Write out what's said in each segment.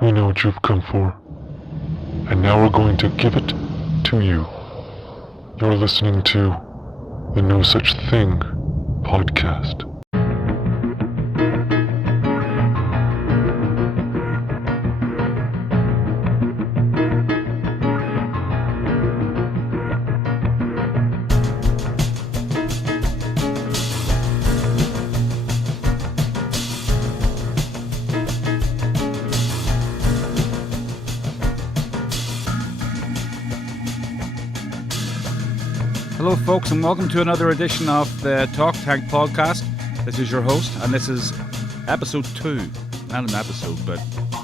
We know what you've come for, and now we're going to give it to you. You're listening to the No Such Thing podcast. Hello folks, and welcome to another edition of the Talk Tank podcast. This is your host, and this is episode 2. Not an episode, but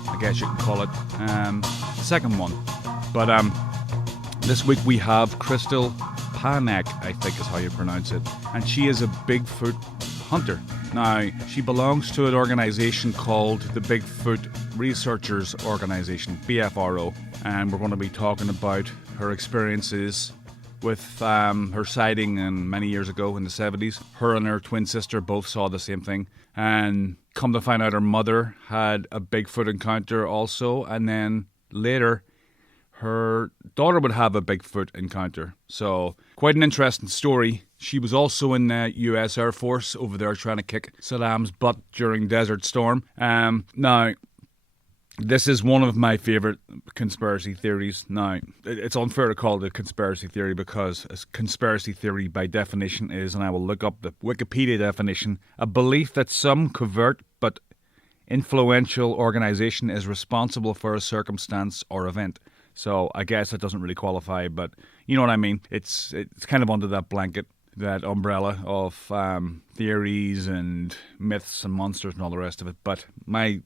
I guess you can call it the second one. But this week we have Crystal Panek, I think is how you pronounce it, and she is a BigFoot hunter. Now, she belongs to an organisation called the BigFoot Researchers Organisation, BFRO, and we're going to be talking about her experiences with her sighting many years ago in the 70s. Her and her twin sister both saw the same thing, and come to find out her mother had a Bigfoot encounter also, and then later her daughter would have a Bigfoot encounter. So quite an interesting story. She was also in the US Air Force over there trying to kick Saddam's butt during Desert Storm. Now, this is one of my favourite conspiracy theories. Now, it's unfair to call it a conspiracy theory because a conspiracy theory by definition is, and I will look up the Wikipedia definition, a belief that some covert but influential organisation is responsible for a circumstance or event. So I guess it doesn't really qualify, but you know what I mean. It's kind of under that blanket, that umbrella of theories and myths and monsters and all the rest of it. But my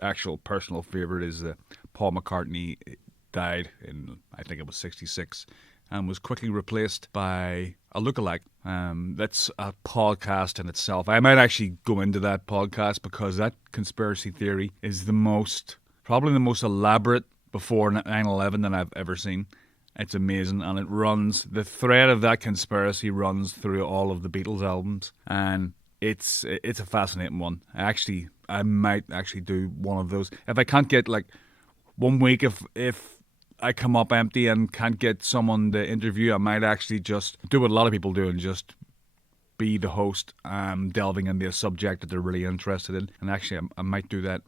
actual personal favourite is that Paul McCartney died in, I think it was 66, and was quickly replaced by a lookalike. That's a podcast in itself. I might actually go into that podcast because that conspiracy theory is probably the most elaborate before 9/11 that I've ever seen. It's amazing, and the thread of that conspiracy runs through all of the Beatles albums, and it's a fascinating one. I might actually do one of those. If I can't get, like, 1 week, if I come up empty and can't get someone to interview, I might actually just do what a lot of people do and just be the host, delving into a subject that they're really interested in. And actually, I might do that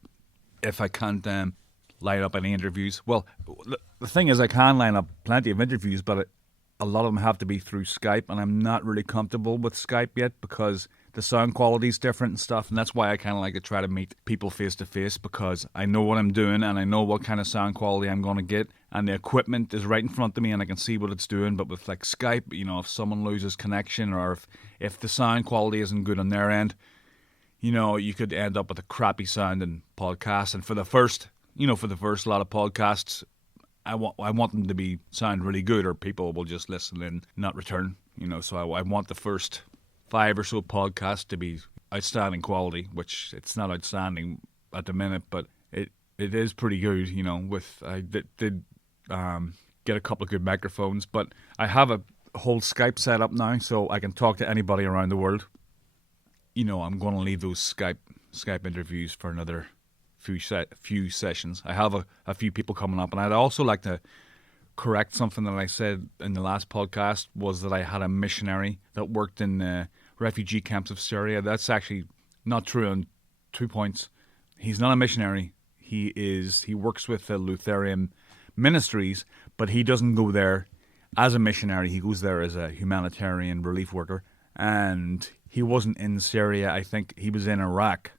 if I can't line up any interviews. Well, the thing is, I can line up plenty of interviews, but a lot of them have to be through Skype, and I'm not really comfortable with Skype yet because the sound quality is different and stuff, and that's why I kind of like to try to meet people face to face, because I know what I'm doing and I know what kind of sound quality I'm going to get, and the equipment is right in front of me and I can see what it's doing. But with, like, Skype, you know, if someone loses connection or if the sound quality isn't good on their end, you know, you could end up with a crappy sounding podcast. And for the first lot of podcasts, I want them to sound really good, or people will just listen and not return. You know, so I want the first 5 or so podcasts to be outstanding quality, which it's not outstanding at the minute, but it is pretty good. You know, I did get a couple of good microphones, but I have a whole Skype set up now, so I can talk to anybody around the world. You know, I'm going to leave those Skype interviews for another few sessions. I have a few people coming up, and I'd also like to correct something that I said in the last podcast, was that I had a missionary that worked in the refugee camps of Syria. That's actually not true on 2 points. He's not a missionary. He works with the Lutheran ministries, but he doesn't go there as a missionary. He goes there as a humanitarian relief worker, and he wasn't in Syria. I think he was in Iraq,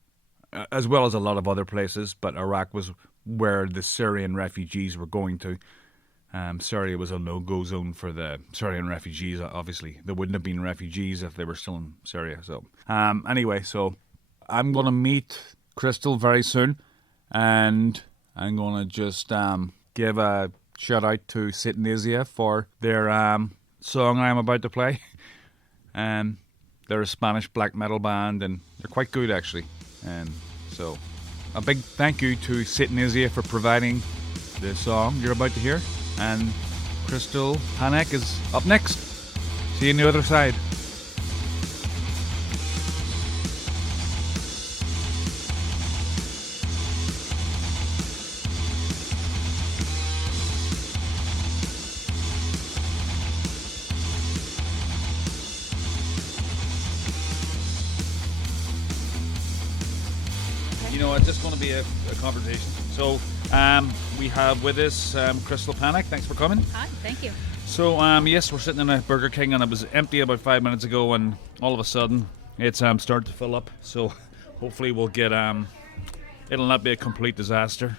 as well as a lot of other places, but Iraq was where the Syrian refugees were going to. Syria was a no-go zone for the Syrian refugees, obviously. There wouldn't have been refugees if they were still in Syria. So, anyway, so I'm going to meet Crystal very soon, and I'm going to just give a shout-out to Satanesia for their song I'm about to play. They're a Spanish black metal band, and they're quite good, actually. And so, a big thank you to Satanesia for providing the song you're about to hear. And Crystal Panek is up next. See you on the other side. it's just going to be a conversation. So we have with us Crystal Panek. Thanks for coming. Hi, thank you. So yes, we're sitting in a Burger King and it was empty about 5 minutes ago, and all of a sudden it's starting to fill up. So hopefully we'll get it'll not be a complete disaster.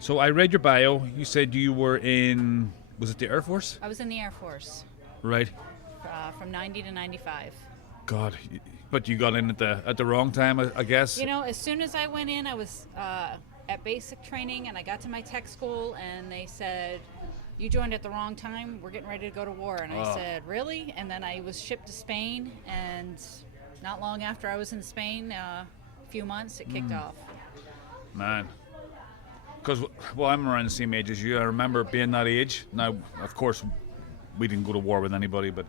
So I read your bio. You said you were in, was it the Air Force? I was in the Air Force Right. from 90 to 95. God, but you got in at the wrong time, I guess. You know, as soon as I went in, I was at basic training, and I got to my tech school, and they said, you joined at the wrong time. We're getting ready to go to war. And I said, really? And then I was shipped to Spain, and not long after I was in Spain, a few months, it kicked off. Man. Because, well, I'm around the same age as you. I remember being that age. Now, of course, we didn't go to war with anybody, but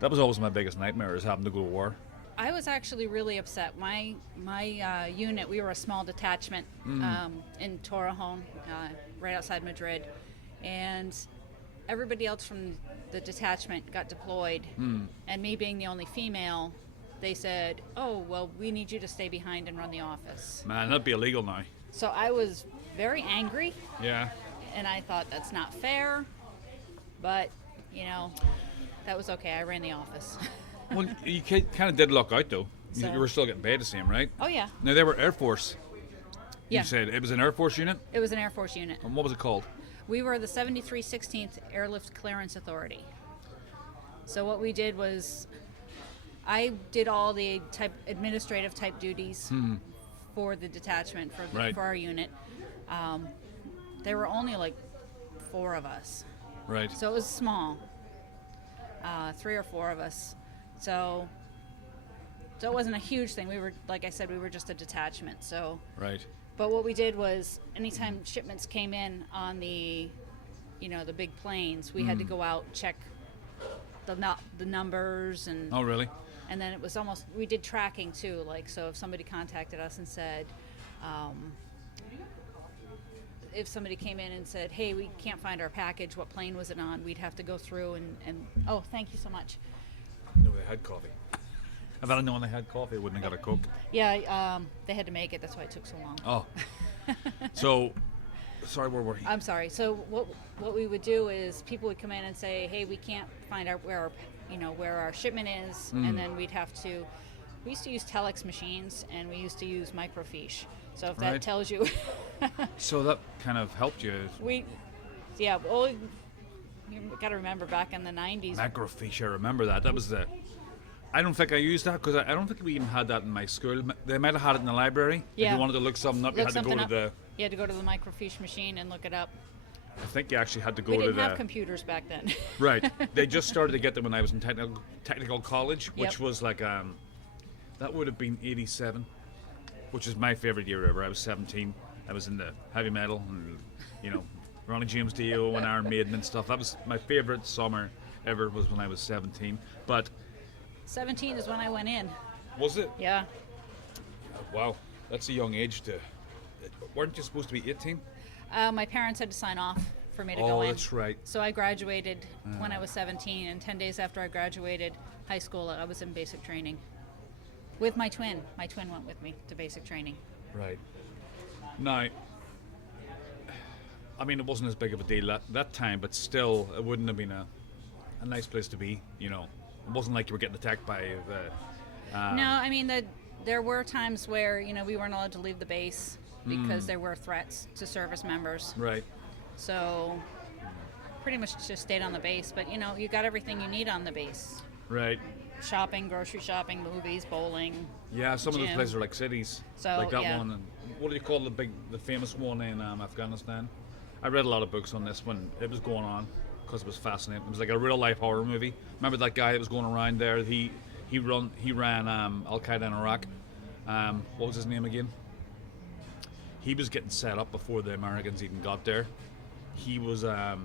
that was always my biggest nightmare, is having to go to war. I was actually really upset. My unit, we were a small detachment in Torrejon, right outside Madrid, and everybody else from the detachment got deployed, and me being the only female, they said, oh, well, we need you to stay behind and run the office. Man, that'd be illegal now. So I was very angry, Yeah. and I thought that's not fair, but, you know, that was okay. I ran the office. Well, you kind of did luck out, though. So- You were still getting paid the same, right? Oh, yeah. Now, they were Air Force. Yeah. You said it was an Air Force unit? It was an Air Force unit. And what was it called? We were the 7316th Airlift Clearance Authority. So what we did was, I did all the administrative type duties for the detachment, Right. for our unit. There were only like 4 of us. Right. So it was small. 3 or 4 of us. So it wasn't a huge thing. We were, like I said, we were just a detachment. So, Right. but what we did was, anytime shipments came in on the, the big planes, we had to go out, check the numbers, and Oh, really? and then it was almost, we did tracking too. Like, so if somebody contacted us and said, if somebody came in and said, hey, we can't find our package, what plane was it on? We'd have to go through and oh, thank you so much. No, they had coffee. If I'd known they had coffee, I wouldn't have got a Coke. Yeah, they had to make it. That's why it took so long. Oh. So, sorry, where were you? I'm sorry. So what we would do is, people would come in and say, hey, we can't find where our shipment is, and then we used to use telex machines, and we used to use microfiche. So if that Right. tells you, So that kind of helped you. you got to remember back in the 90s. Macrofiche, I remember that. That was I don't think I used that, because I don't think we even had that in my school. They might have had it in the library. If Yeah. you wanted to look something up, you had to go to the... You had to go to the microfiche machine and look it up. I think you actually had to go We to didn't the... have computers back then. Right. They just started to get them when I was in technical college, which Yep. was like, that would have been 87, which is my favorite year ever. I was 17. I was in the heavy metal, and, Ronnie James Dio and Iron Maiden and stuff. That was my favorite summer ever, was when I was 17. But 17 is when I went in. was it? Yeah. Wow. That's a young age to... Weren't you supposed to be 18? My parents had to sign off for me to go Oh, in. that's right. So I graduated when I was 17, and 10 days after I graduated high school, I was in basic training with my twin. My twin went with me to basic training. Right. Now, I mean, it wasn't as big of a deal that time, but still, it wouldn't have been a nice place to be, It wasn't like you were getting attacked by No, I mean, there were times where, we weren't allowed to leave the base because there were threats to service members. Right. So pretty much just stayed on the base. But, you got everything you need on the base. Right. Shopping, grocery shopping, movies, bowling. Yeah, some of those Gym. places are like cities. So, like that yeah. one. And what do you call the famous one in Afghanistan? I read a lot of books on this when it was going on, because it was fascinating. It was like a real life horror movie. Remember that guy that was going around there? He ran Al Qaeda in Iraq. What was his name again? He was getting set up before the Americans even got there. He was Al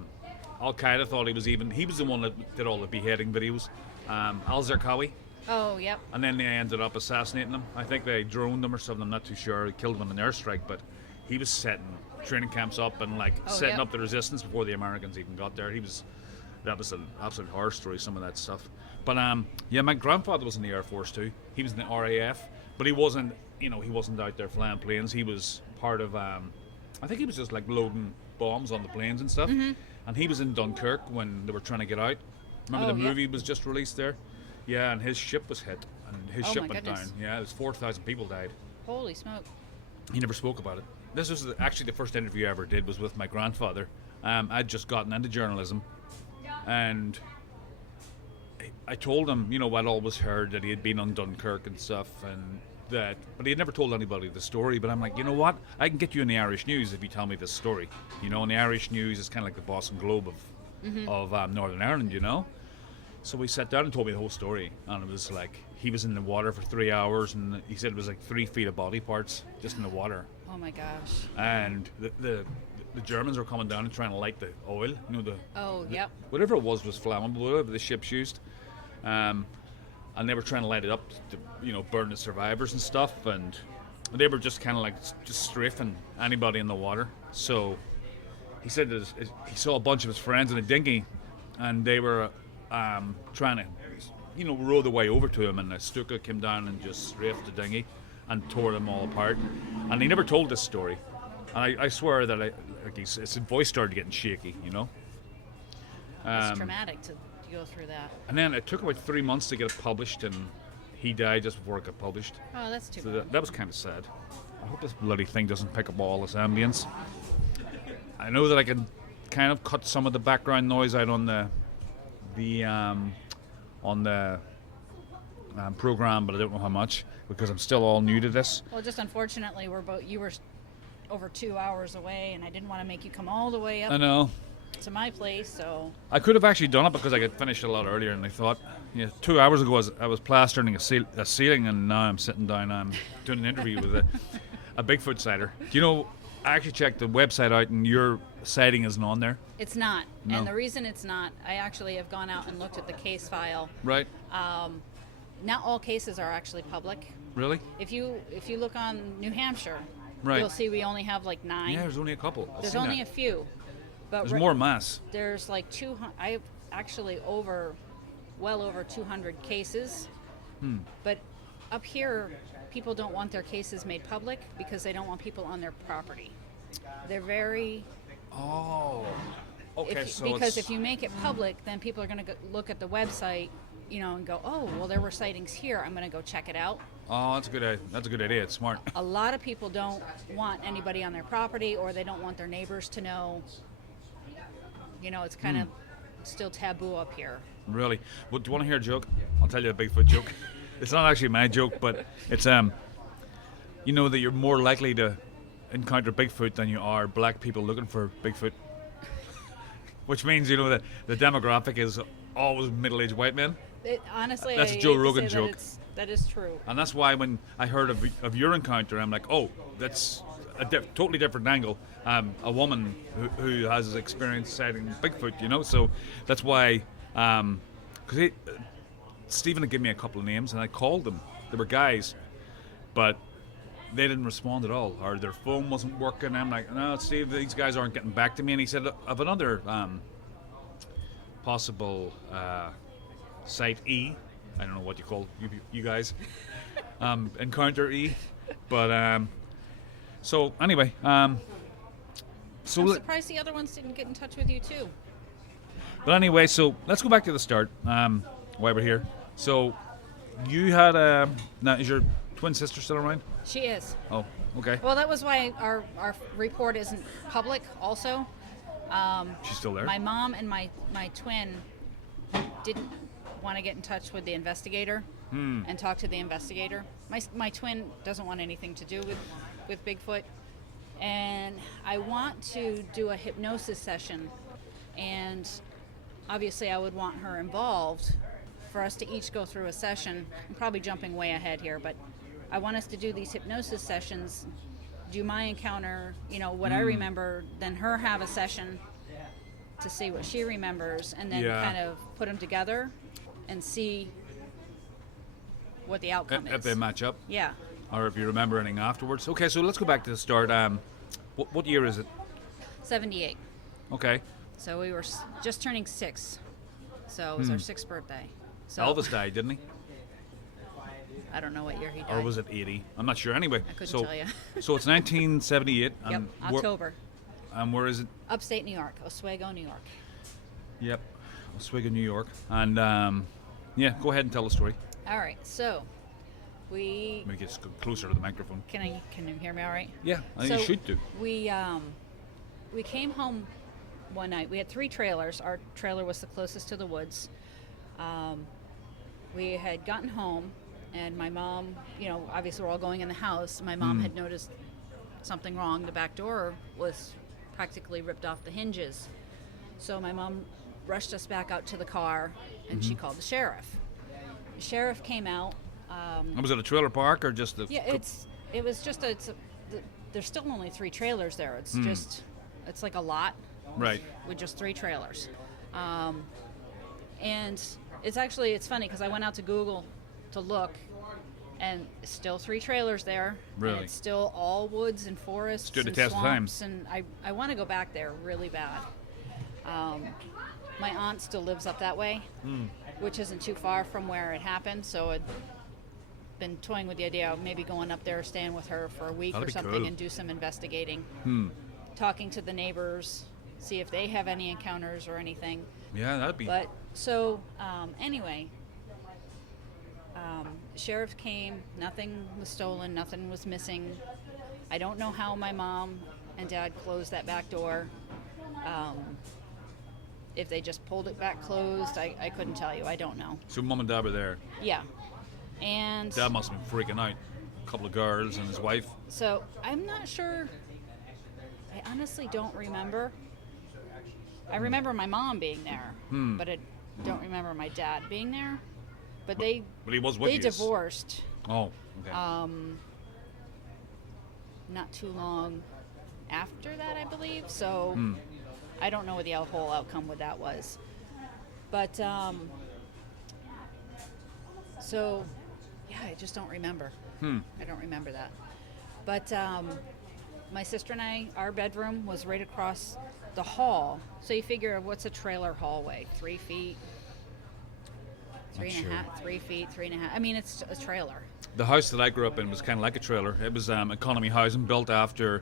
Qaeda thought he was the one that did all the beheading videos. Al-Zarqawi. Oh, yep. And then they ended up assassinating him. I think they droned him or something, I'm not too sure. They killed him in an airstrike, but he was setting training camps up and setting yep. up the resistance before the Americans even got there. That was an absolute horror story, some of that stuff. But yeah, my grandfather was in the Air Force too. He was in the RAF, but he wasn't he wasn't out there flying planes. He was part of, I think he was just like loading bombs on the planes and stuff. And he was in Dunkirk when they were trying to get out. Remember the movie was just released there? Yeah, and his ship was hit, and his ship went down. Yeah, it was 4,000 people died. Holy smoke. He never spoke about it. This was actually the first interview I ever did was with my grandfather. I'd just gotten into journalism, and I told him, I'd always heard that he had been on Dunkirk and stuff, but he had never told anybody the story. But I'm like, you know what? I can get you in the Irish News if you tell me this story. And the Irish News is kind of like the Boston Globe of Northern Ireland, So we sat down and told me the whole story, and it was like he was in the water for 3 hours, and he said it was like 3 feet of body parts just in the water. Oh my gosh. And the Germans were coming down and trying to light the oil, whatever it was flammable, whatever the ships used, and they were trying to light it up to burn the survivors and stuff, and they were just kind of like just strafing anybody in the water. So he said that he saw a bunch of his friends in a dinghy, and they were trying to, row the way over to him, and the Stuka came down and just strafed the dinghy and tore them all apart. And he never told this story. And I swear that his voice started getting shaky, It's traumatic to go through that. And then it took about 3 months to get it published, and he died just before it got published. Oh, that's too So bad. that was kind of sad. I hope this bloody thing doesn't pick up all this ambience. I know that I can kind of cut some of the background noise out on the program, but I don't know how much because I'm still all new to this. Well, just unfortunately, you were over 2 hours away, and I didn't want to make you come all the way I up know. to my place, so... I could have actually done it because I got finished a lot earlier than I thought. 2 hours ago I was plastering a ceiling, and now I'm sitting down. I'm doing an interview with a Bigfoot sighter. I actually checked the website out, and your sighting isn't on there. It's not. No. And the reason it's not, I actually have gone out and looked at the case file. Right. Not all cases are actually public. Really? If you look on New Hampshire, Right. you'll see we only have like 9. Yeah, there's only a couple. There's only a few. But There's more mass. There's like 200. I actually well over 200 cases. But up here, people don't want their cases made public because they don't want people on their property. They're very... Oh. Okay, because if you make it public, then people are going to look at the website, and go, oh, well, there were sightings here. I'm going to go check it out. Oh, that's a good idea. It's smart. A lot of people don't want anybody on their property, or they don't want their neighbors to know. It's kind of still taboo up here. Really? Well, do you want to hear a joke? I'll tell you a Bigfoot joke. It's not actually my joke, but it's that you're more likely to encounter Bigfoot than you are black people looking for Bigfoot. Which means that the demographic is always middle-aged white men. Honestly, that's a I Joe hate to Rogan say joke. That is true. And that's why when I heard of your encounter, I'm like, oh, that's a totally different angle. A woman who has experience sighting Bigfoot, So that's why, because Stephen had given me a couple of names, and I called them. They were guys, but they didn't respond at all, or their phone wasn't working. I'm like, no, Steve, these guys aren't getting back to me. And he said, of another possible site E, I don't know what you call you guys, encounter E, but so anyway, so I'm surprised the other ones didn't get in touch with you too. But anyway, so let's go back to the start. While we're here, so you had now is your twin sister still around? She is. Oh, okay. Well, that was why our report isn't public. Also, She's still there. my mom and my twin didn't want to get in touch with the investigator and talk to the investigator. My twin doesn't want anything to do with Bigfoot, and I want to do a hypnosis session, and obviously I would want her involved for us to each go through a session. I'm probably jumping way ahead here, but I want us to do these hypnosis sessions, do my encounter, what I remember, then her have a session to see what she remembers, and then kind of put them together and see what the outcome is. If they match up? Yeah. Or if you remember anything afterwards. Okay, so let's go back to the start. What year is it? 78. Okay. So we were just turning 6. So it was our 6th birthday. So Elvis died, didn't he? I don't know what year he died. Or was it 80? I'm not sure. Anyway, I couldn't so tell you. so it's 1978. Yep, And October. And where is it? Upstate New York, Oswego, New York. Yep, Oswego, New York. And yeah, go ahead and tell the story. All right, so we Let me get closer to the microphone. can you hear me all right? Yeah, I think you should do. We came home one night. We had 3 trailers. Our trailer was the closest to the woods. We had gotten home, and my mom, obviously we're all going in the house. My mom had noticed something wrong. The back door was practically ripped off the hinges. So my mom rushed us back out to the car, and she called the sheriff. The sheriff came out. Was it a trailer park or just the? Yeah, there's still only 3 trailers there. It's it's like a lot, Right. with just 3 trailers. And it's funny because I went out to Google to look, and still 3 trailers there. Really? And it's still all woods and forests Stood the and test of time. swamps, and I want to go back there really bad. My aunt still lives up that way, which isn't too far from where it happened, so I'd been toying with the idea of maybe going up there, staying with her for a week That'd or be something, cool. and do some investigating, talking to the neighbors, see if they have any encounters or anything. Yeah, that'd be. But so anyway, sheriff came. Nothing was stolen. Nothing was missing. I don't know how my mom and dad closed that back door. If they just pulled it back closed, I couldn't tell you. I don't know. So mom and dad were there. Yeah, and Dad must have been freaking out. A couple of girls and his wife. so I'm not sure. I honestly don't remember. I remember my mom being there, but I don't remember my dad being there. But But he was with they you. divorced Oh, okay. not too long after that, I believe. So I don't know what the whole outcome with that was. But so yeah, I just don't remember. I don't remember that. But my sister and I, our bedroom was right across the hall. So you figure, what's a trailer hallway? 3 feet, three and a half, 3 feet, 3.5. I mean, it's a trailer. The house that I grew up in was kind of like a trailer. It was economy housing built after,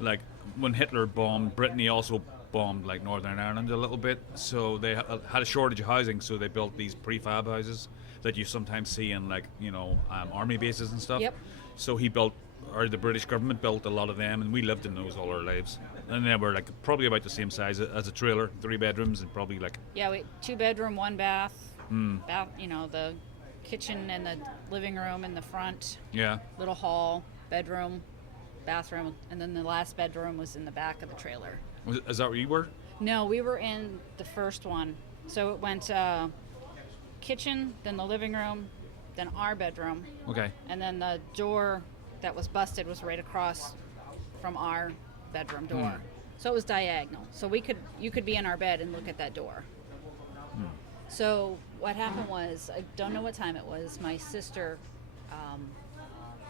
like, when Hitler bombed Britain, he also bombed, like, Northern Ireland a little bit. So they had a shortage of housing, so they built these prefab houses that you sometimes see in, like, army bases and stuff. Yep. So the British government built a lot of them, and we lived in those all our lives. And they were, like, probably about the same size as a trailer, 3 bedrooms, and probably, like... Yeah, 2 bedroom, 1 bath. Bath, the kitchen and the living room in the front. Yeah. Little hall, bedroom, bathroom, and then the last bedroom was in the back of the trailer. Is that where you were? No, we were in the first one. So it went kitchen, then the living room, then our bedroom, Okay. and then the door that was busted was right across from our bedroom door. So it was diagonal. So you could be in our bed and look at that door. So what happened was, I don't know what time it was, my sister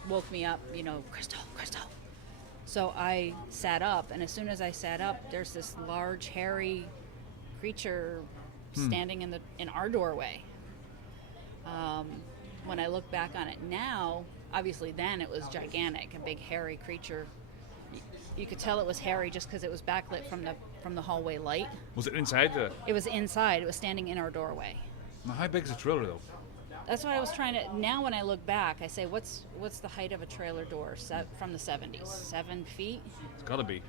woke me up, Crystal. So I sat up, and as soon as I sat up, there's this large, hairy creature standing in our doorway. When I look back on it now, obviously then it was gigantic, a big hairy creature. You could tell it was hairy just because it was backlit from the hallway light. Was it inside the... It was inside. It was standing in our doorway. Now, how big is a trailer, though? That's what I was trying to. Now when I look back, I say, what's the height of a trailer door from the 70s? 7 feet. It's got to be.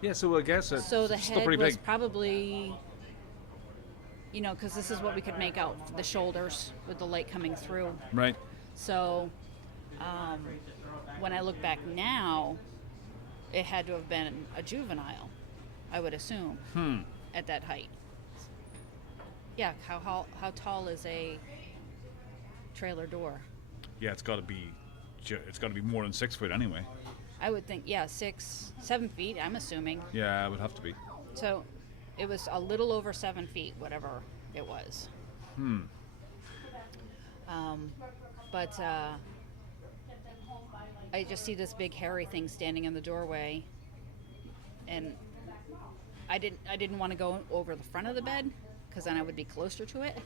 Yeah, so I guess it's So the still head pretty was big. probably, because this is what we could make out, the shoulders with the light coming through. Right. So when I look back now, it had to have been a juvenile, I would assume, at that height. Yeah, how tall is a trailer door? Yeah, it's got to be more than 6 foot anyway. I would think, 7 feet, I'm assuming. Yeah, it would have to be. So it was a little over 7 feet, whatever it was. But I just see this big hairy thing standing in the doorway, and I didn't want to go over the front of the bed because then I would be closer to it.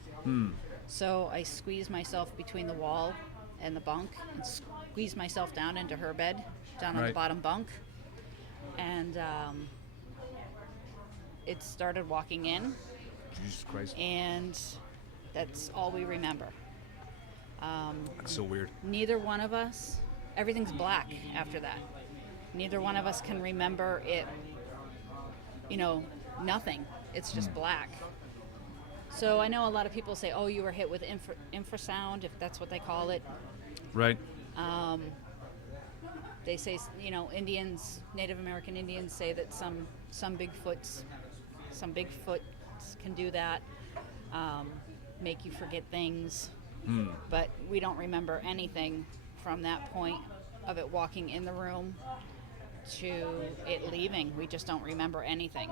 So I squeezed myself between the wall in the bunk and squeezed myself down into her bed, down on the bottom bunk. And it started walking in. Jesus Christ. And that's all we remember. That's so weird. Neither one of us, everything's black after that. Neither one of us can remember it, nothing. It's just black. So I know a lot of people say, oh, you were hit with infrasound, if that's what they call it. Right. They say, Indians, Native American Indians say that some Bigfoots can do that, make you forget things. But we don't remember anything from that point of it walking in the room to it leaving. We just don't remember anything.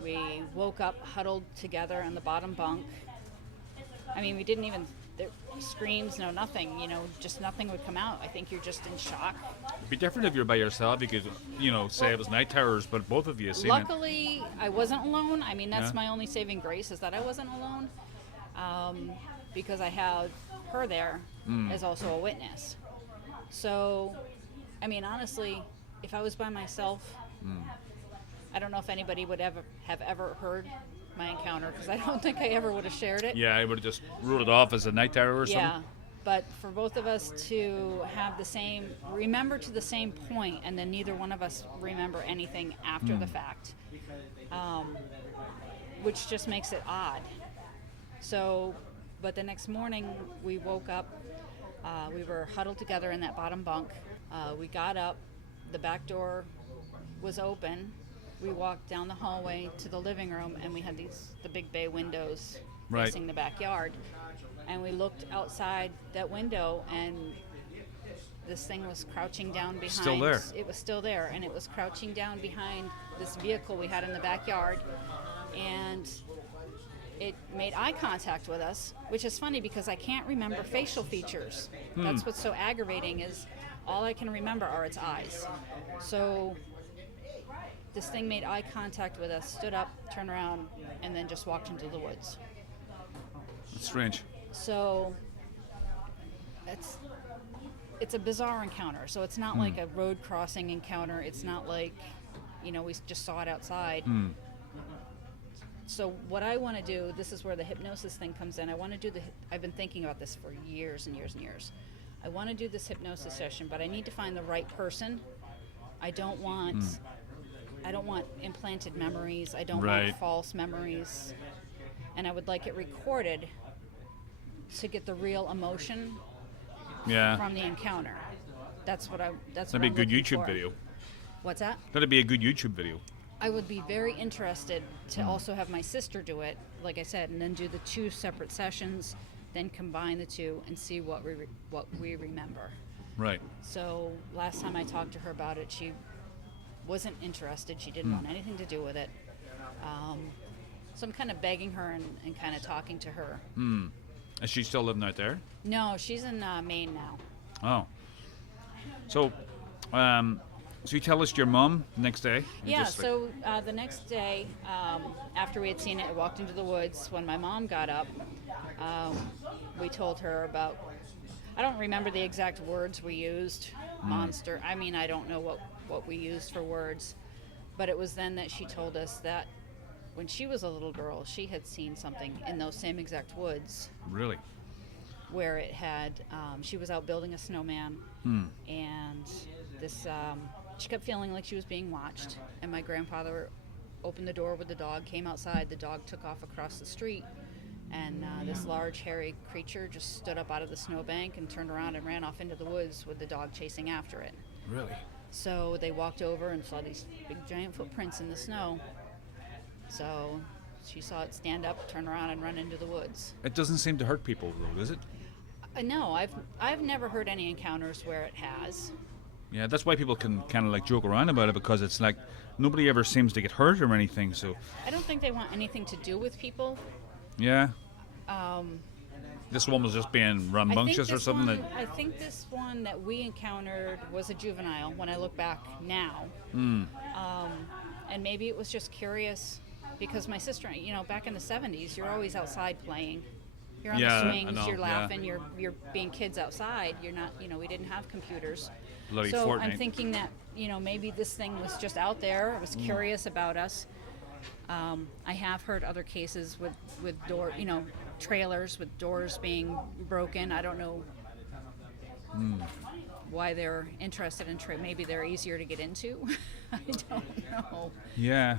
We woke up huddled together in the bottom bunk. I mean, we didn't even, screams, no nothing, just nothing would come out. I think you're just in shock. It'd be different if you're by yourself. You could, say it was night terrors, but both of you seen Luckily, I wasn't alone. I mean, that's my only saving grace, is that I wasn't alone. Because I had her there as also a witness. So, I mean, honestly, if I was by myself, I don't know if anybody would have ever heard my encounter, because I don't think I ever would have shared it. Yeah, I would have just ruled it off as a night terror or something. Yeah, but for both of us to have remember to the same point, and then neither one of us remember anything after the fact, which just makes it odd. So, but the next morning we woke up, we were huddled together in that bottom bunk. We got up, the back door was open. We walked down the hallway to the living room, and we had the big bay windows facing the backyard. And we looked outside that window, and this thing was crouching down behind. Still there. It was still there, and it was crouching down behind this vehicle we had in the backyard. And it made eye contact with us, which is funny because I can't remember facial features. That's what's so aggravating, is all I can remember are its eyes. So this thing made eye contact with us, stood up, turned around, and then just walked into the woods. That's strange. So it's a bizarre encounter. So it's not like a road crossing encounter. It's not like, we just saw it outside. So what I want to do, this is where the hypnosis thing comes in. I want to do I've been thinking about this for years and years and years. I want to do this hypnosis session, but I need to find the right person. I don't want implanted memories. I don't want false memories. And I would like it recorded to get the real emotion from the encounter. That'd be a good YouTube video. What's that? That'd be a good YouTube video. I would be very interested to also have my sister do it, like I said, and then do the 2 separate sessions, then combine the 2 and see what we remember. Right. So last time I talked to her about it, she wasn't interested. She didn't want anything to do with it. So I'm kind of begging her and kind of talking to her. Is she still living out there? No, she's in Maine now. Oh. So, so you tell us your mom the next day? Yeah, so the next day, after we had seen it, I walked into the woods. When my mom got up, we told her about, I don't remember the exact words we used, monster. I mean, I don't know what we used for words, but it was then that she told us that when she was a little girl, she had seen something in those same exact woods. Really? Where it had, she was out building a snowman, and this, she kept feeling like she was being watched, and my grandfather opened the door with the dog, came outside, the dog took off across the street, and this large hairy creature just stood up out of the snowbank and turned around and ran off into the woods with the dog chasing after it. Really? So they walked over and saw these big giant footprints in the snow. So she saw it stand up, turn around, and run into the woods. It doesn't seem to hurt people, though, does it? No, I've never heard any encounters where it has. Yeah, that's why people can kind of like joke around about it, because it's like nobody ever seems to get hurt or anything. So I don't think they want anything to do with people. Yeah. This one was just being rambunctious or something. I think this one that we encountered was a juvenile when I look back now. And maybe it was just curious, because my sister, back in the 70s, you're always outside playing. You're on Yeah, the I swings, know, you're yeah. laughing, you're being kids outside. You're not, we didn't have computers. Bloody So Fortnite. I'm thinking that, maybe this thing was just out there. It was curious about us. I have heard other cases with door, trailers with doors being broken. I don't know why they're interested in maybe they're easier to get into. I don't know. Yeah.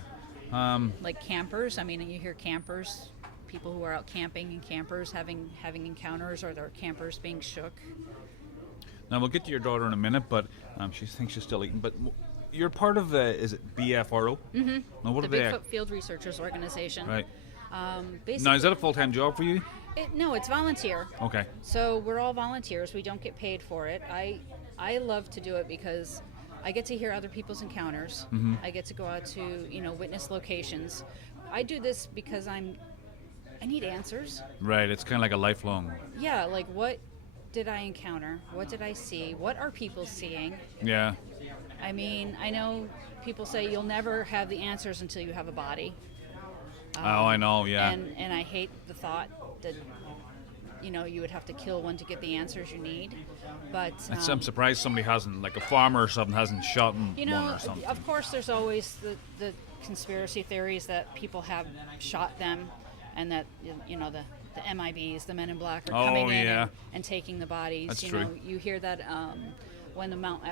Like campers. I mean, you hear campers, people who are out camping and campers having encounters, or their campers being shook. Now we'll get to your daughter in a minute, but she thinks she's still eating. But you're part of is it BFRO? Mm-hmm. Now what The are they? BigFoot Field Researchers Organization. Right. Basically, Now is that a full-time job for you? No, it's volunteer. Okay. So we're all volunteers. We don't get paid for it. I love to do it because I get to hear other people's encounters. Mm-hmm. I get to go out to witness locations. I do this because I need answers. Right. It's kind of like a lifelong. Yeah, like what did I encounter? What did I see? What are people seeing? Yeah. I mean, I know people say you'll never have the answers until you have a body. Oh, I know. Yeah. And I hate the thought that you would have to kill one to get the answers you need. But I'm surprised somebody hasn't, like a farmer or something, hasn't shot one or something. of course, there's always the conspiracy theories that people have shot them, and that the MIBs, the Men in Black, are coming in and taking the bodies. That's true. You hear that when Mount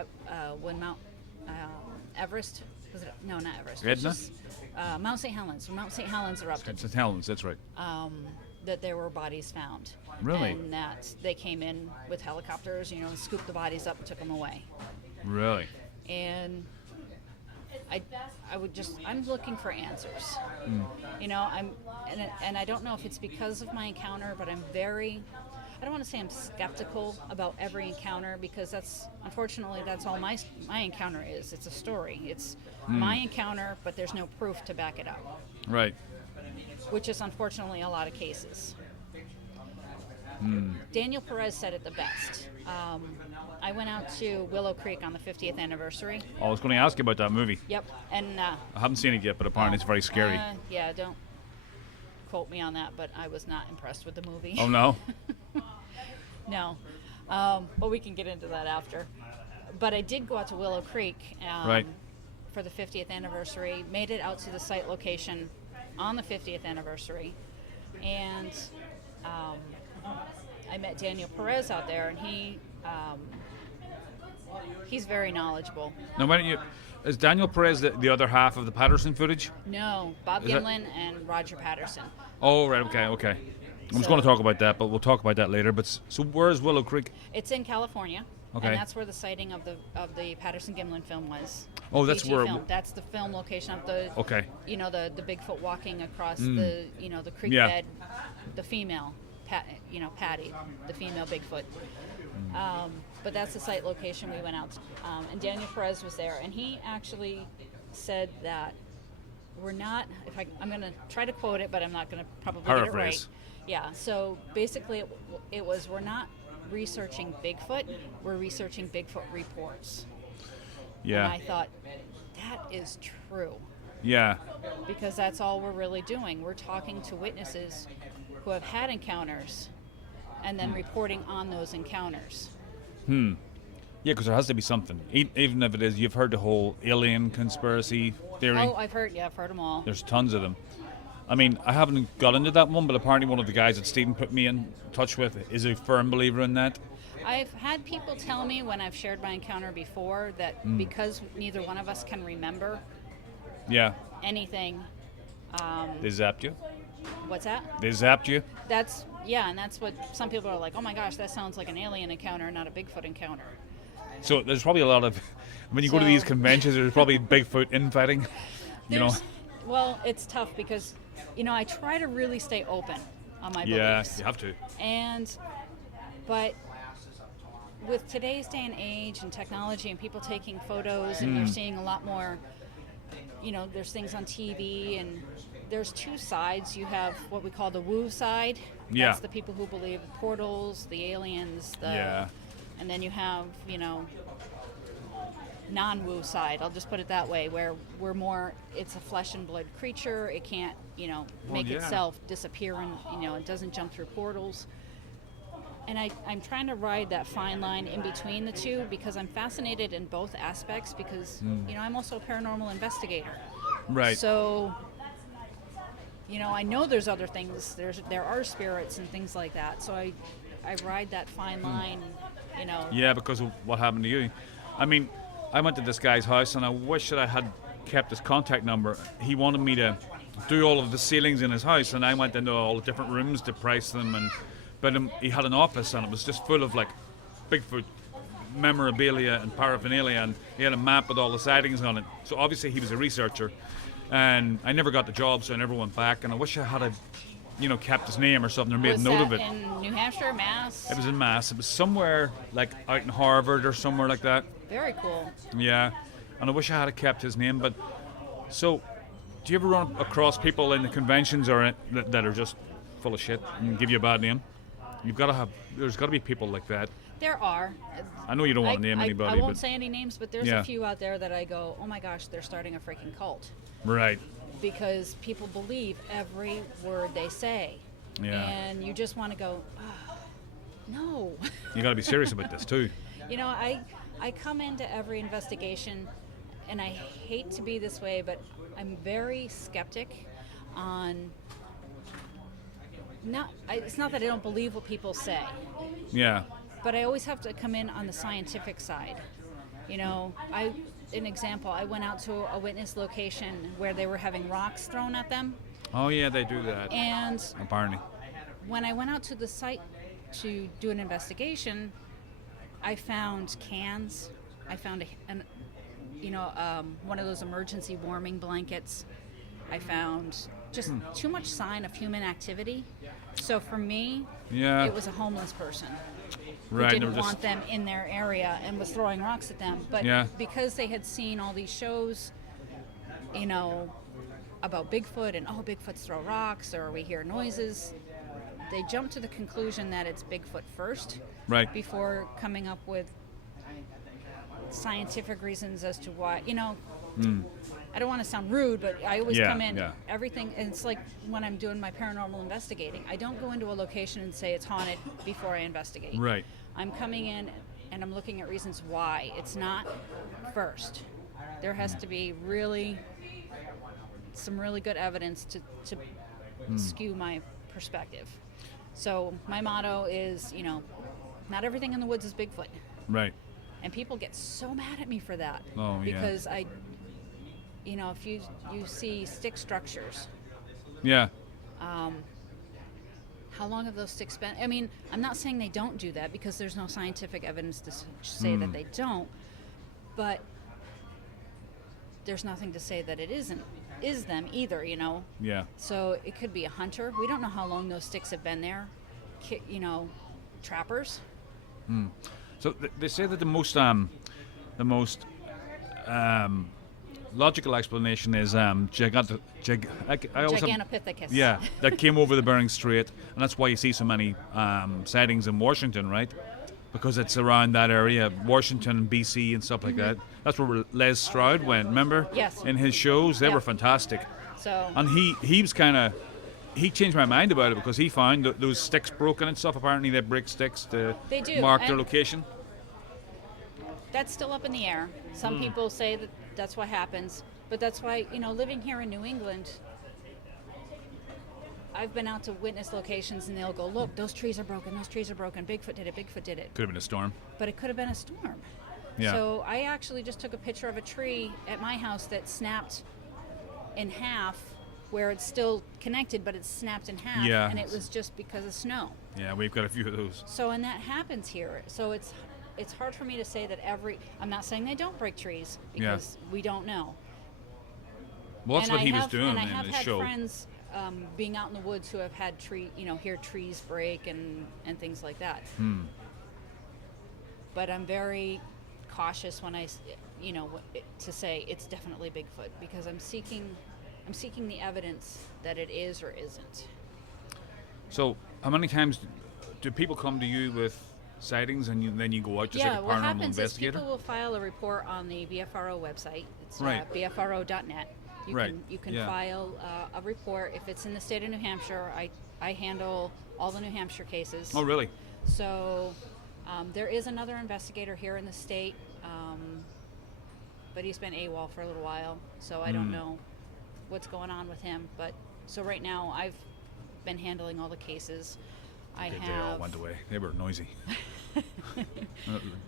Everest, was it? No, not Everest. Edna? Just, Mount St. Helens. When Mount St. Helens erupted, St. Helens, that's right. that there were bodies found. Really? And that they came in with helicopters, scooped the bodies up and took them away. Really? And I'm looking for answers. And I don't know if it's because of my encounter, but I don't want to say I'm skeptical about every encounter, because unfortunately that's all my encounter is. It's a story. It's my encounter, but there's no proof to back it up. Right. Which is unfortunately a lot of cases. Daniel Perez said it the best. I went out to Willow Creek on the 50th anniversary. I was going to ask you about that movie. Yep, and I haven't seen it yet, but apparently it's very scary. Yeah, don't quote me on that, but I was not impressed with the movie. Oh, no? No, but we can get into that after. But I did go out to Willow Creek Right. for the 50th anniversary. Made it out to the site location on the 50th anniversary, and I met Daniel Perez out there, and he's very knowledgeable. Now, why don't you... Is Daniel Perez the other half of the Patterson footage? No, Bob Is that- Gimlin and Roger Patterson. Oh, right, okay. I was going to talk about that, but we'll talk about that later. But so where is Willow Creek? It's in California, Okay. and that's where the sighting of the Patterson Gimlin film was. Oh, that's PG where- film. That's the film location of the. Okay. The Bigfoot walking across the creek Yeah. bed, the female, Patty, the female Bigfoot. But that's the site location we went out to. And Daniel Perez was there, and he actually said that we're not. I'm going to try to quote it, but I'm not going to probably get it right. Paraphrase. Yeah. So basically, it was we're not researching Bigfoot. We're researching Bigfoot reports. Yeah. And I thought that is true, Yeah. because that's all we're really doing. We're talking to witnesses who have had encounters, and then reporting on those encounters. Yeah, because there has to be something. Even if it is, you've heard the whole alien conspiracy theory. Oh, I've heard them all. There's tons of them. I mean, I haven't got into that one, but apparently one of the guys that Stephen put me in touch with is a firm believer in that. I've had people tell me when I've shared my encounter before that because neither one of us can remember Yeah. anything. They zapped you? What's that? They zapped you? And that's what some people are like, oh my gosh, that sounds like an alien encounter, not a Bigfoot encounter. So there's probably a lot of, when you go to these conventions, there's probably Bigfoot infighting. Well, it's tough because, I try to really stay open on my Yeah, beliefs. you have to. But with today's day and age and technology and people taking photos, and you're seeing a lot more, there's things on TV, and there's two sides. You have what we call the woo side. Yeah. That's the people who believe portals, the aliens, Yeah. and then you have, non-woo side. I'll just put it that way, where we're more, it's a flesh and blood creature. It can't, make itself disappear, and it doesn't jump through portals. And I'm trying to ride that fine line in between the two, because I'm fascinated in both aspects, because I'm also a paranormal investigator. Right. So I know there's other things. There are spirits and things like that. So I ride that fine line. Yeah, because of what happened to you. I mean, I went to this guy's house, and I wish that I had kept his contact number. He wanted me to do all of the ceilings in his house, and I went into all the different rooms to price them. But he had an office, and it was just full of like Bigfoot memorabilia and paraphernalia, and he had a map with all the sightings on it. So obviously he was a researcher, and I never got the job, so I never went back. And I wish I had kept his name or something, or made a note of it. Was that in New Hampshire, Mass? It was in Mass. It was somewhere like out in Harvard or somewhere like that. Very cool. Yeah, and I wish I had kept his name. But so, do you ever run across people in the conventions or that are just full of shit and give you a bad name? There's got to be people like that. There are. I know you don't want to name anybody. I won't say any names, but there's a few out there that I go, oh my gosh, they're starting a freaking cult. Right. Because people believe every word they say. Yeah. And you just want to go, oh, no. You got to be serious about this too. I come into every investigation, and I hate to be this way, but I'm very skeptic on. It's not that I don't believe what people say. Yeah. But I always have to come in on the scientific side. An example, I went out to a witness location where they were having rocks thrown at them. Oh yeah, they do that. And apparently, when I went out to the site to do an investigation, I found cans. I found one of those emergency warming blankets. I found just too much sign of human activity. So for me, it was a homeless person who didn't want them in their area and was throwing rocks at them. But because they had seen all these shows, about Bigfoot and, Bigfoots throw rocks or we hear noises, they jumped to the conclusion that it's Bigfoot first, before coming up with scientific reasons as to why, I don't want to sound rude, but I always come in, everything, and it's like when I'm doing my paranormal investigating, I don't go into a location and say it's haunted before I investigate. Right. I'm coming in and I'm looking at reasons why it's not first. There has to be some really good evidence to skew my perspective. So my motto is, not everything in the woods is Bigfoot. Right. And people get so mad at me for that. Oh, because if you see stick structures. Yeah. How long have those sticks been? I mean, I'm not saying they don't do that, because there's no scientific evidence to say that they don't. But there's nothing to say that it is them either, Yeah. So it could be a hunter. We don't know how long those sticks have been there. Trappers. So they say that the most logical explanation is Gigantopithecus. that came over the Bering Strait, and that's why you see so many sightings in Washington, right? Because it's around that area, Washington, BC, and stuff like that. That's where Les Stroud went. Remember? Yes. In his shows, they were fantastic. So. And he was he changed my mind about it, because he found those sticks broken and stuff. Apparently, they break sticks to mark their location. That's still up in the air. Some people say that that's what happens, but that's why, living here in New England, I've been out to witness locations and they'll go, look, those trees are broken, Bigfoot did it. Could have been a storm. But it could have been a storm. Yeah. So I actually just took a picture of a tree at my house that snapped in half, where it's still connected, but it's snapped in half, and it was just because of snow. Yeah, we've got a few of those. So, and that happens here. So it's hard for me to say that I'm not saying they don't break trees, because we don't know. Well, that's what he was doing in his show. And I have had friends being out in the woods who have had hear trees break and things like that. But I'm very cautious when to say it's definitely Bigfoot, because I'm seeking the evidence that it is or isn't. So, how many times do people come to you with sightings, and then you go out just like a what paranormal happens investigator? is people will file a report on the BFRO website. It's Right. BFRO.net. Right. You can Yeah. file a report. If it's in the state of New Hampshire, I handle all the New Hampshire cases. Oh, really? So there is another investigator here in the state, but he's been AWOL for a little while, so I don't know what's going on with him. But so right now I've been handling all the cases. They all went away. They were noisy. A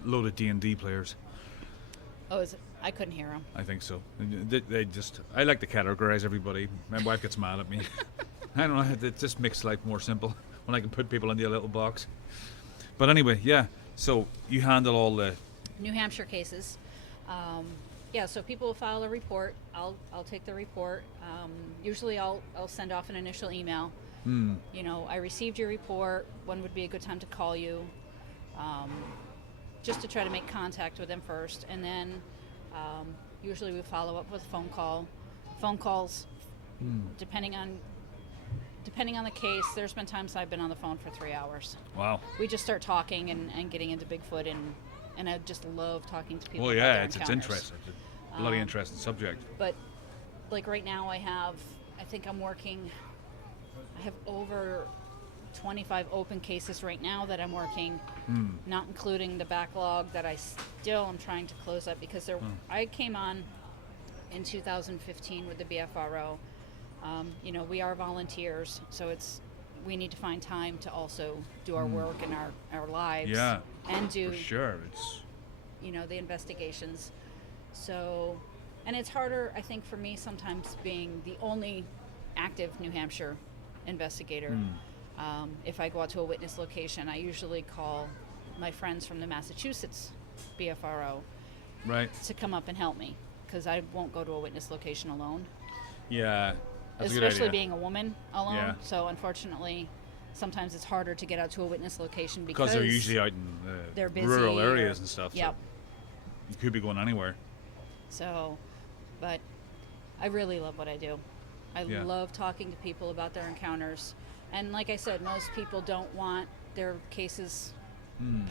load of D&D players. Oh, is it? I couldn't hear him. I think so. They just. I like to categorize everybody. My wife gets mad at me. I don't know. It just makes life more simple when I can put people into a little box. But anyway, yeah. So you handle all the New Hampshire cases. So people will file a report. I'll take the report. Usually I'll send off an initial email. You know, I received your report. When would be a good time to call you? Just to try to make contact with them first, and then usually we follow up with a phone call. Phone calls, depending on the case. There's been times I've been on the phone for 3 hours. Wow. We just start talking and getting into Bigfoot, and I just love talking to people. Well, about yeah, their it's encounters. interesting. It's a bloody interesting subject. But like right now, I think I'm working. I have over 25 open cases right now that I'm working, not including the backlog that I still am trying to close up, because I came on in 2015 with the BFRO. You know, we are volunteers, so we need to find time to also do our work and our lives. Yeah, and do for sure. It's the investigations. So, and it's harder, I think, for me sometimes being the only active New Hampshire investigator. If I go out to a witness location, I usually call my friends from the Massachusetts BFRO to come up and help me, because I won't go to a witness location alone. Yeah, that's especially a good idea. being a woman alone. Yeah. So unfortunately, sometimes it's harder to get out to a witness location because they're usually out in they're busy rural areas and stuff. Yep. So you could be going anywhere. So, but I really love what I do. I love talking to people about their encounters. And like I said, most people don't want their cases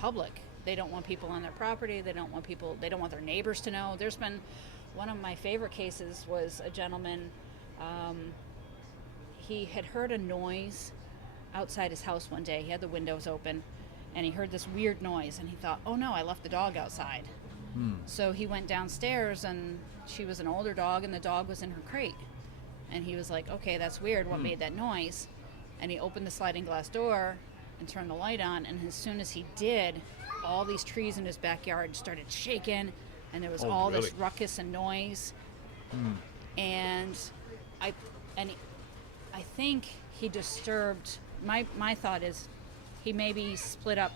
public. They don't want people on their property. They don't want their neighbors to know. There's been one of my favorite cases was a gentleman. He had heard a noise outside his house one day. He had the windows open, and he heard this weird noise, and he thought, oh no, I left the dog outside. So he went downstairs, and she was an older dog, and the dog was in her crate. And he was like, okay, that's weird. What made that noise? And he opened the sliding glass door and turned the light on, and as soon as he did, all these trees in his backyard started shaking, and there was this ruckus and noise. And I think he disturbed. My thought is he maybe split up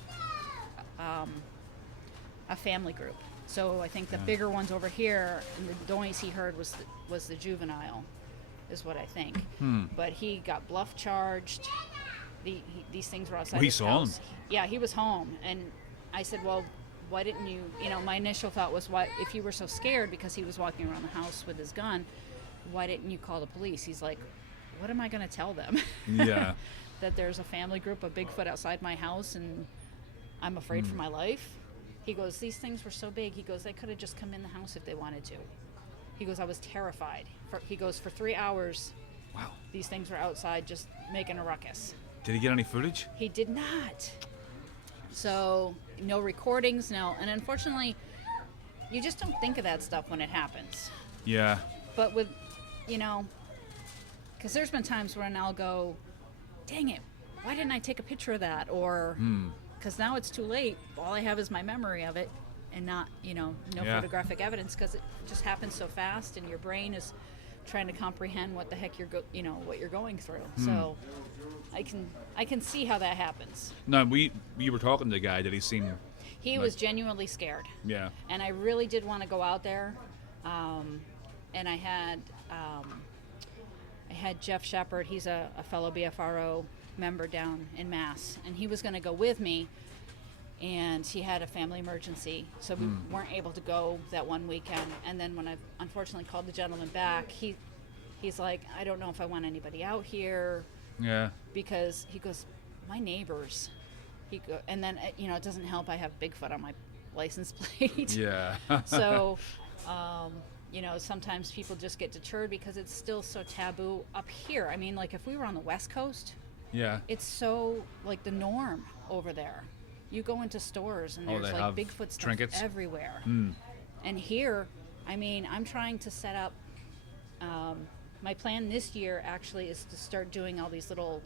a family group. So I think the bigger ones over here, and the noise he heard was the juvenile, is what I think. But he got bluff charged. These things were outside his house. Yeah, he was home, and I said, well, why didn't you? My initial thought was, why, if you were so scared because he was walking around the house with his gun, why didn't you call the police? He's like, what am I going to tell them? Yeah. That there's a family group of Bigfoot outside my house, and I'm afraid for my life. He goes, these things were so big. He goes, they could have just come in the house if they wanted to. He goes, I was terrified. He goes, for 3 hours, Wow. these things were outside just making a ruckus. Did he get any footage? He did not. So, no recordings, no. And unfortunately, you just don't think of that stuff when it happens. Yeah. But with, because there's been times when I'll go, dang it, why didn't I take a picture of that? Or, because now it's too late. All I have is my memory of it and not, no photographic evidence, because it just happens so fast and your brain is trying to comprehend what the heck what you're going through. So I can see how that happens. No, you were talking to the guy. Did he seem? He was genuinely scared. Yeah. And I really did want to go out there. And I had Jeff Shepard. He's a fellow BFRO member down in Mass, and he was going to go with me. And he had a family emergency, so we weren't able to go that one weekend. And then when I unfortunately called the gentleman back, he's like, I don't know if I want anybody out here. Yeah. Because he goes, my neighbors And then it doesn't help. I have Bigfoot on my license plate. Yeah. So, sometimes people just get deterred because it's still so taboo up here. I mean, like if we were on the West Coast, Yeah. it's so like the norm over there. You go into stores and there's they like have Bigfoot stuff trinkets? everywhere. Mm. And here, I mean, I'm trying to set up. My plan this year actually is to start doing all these little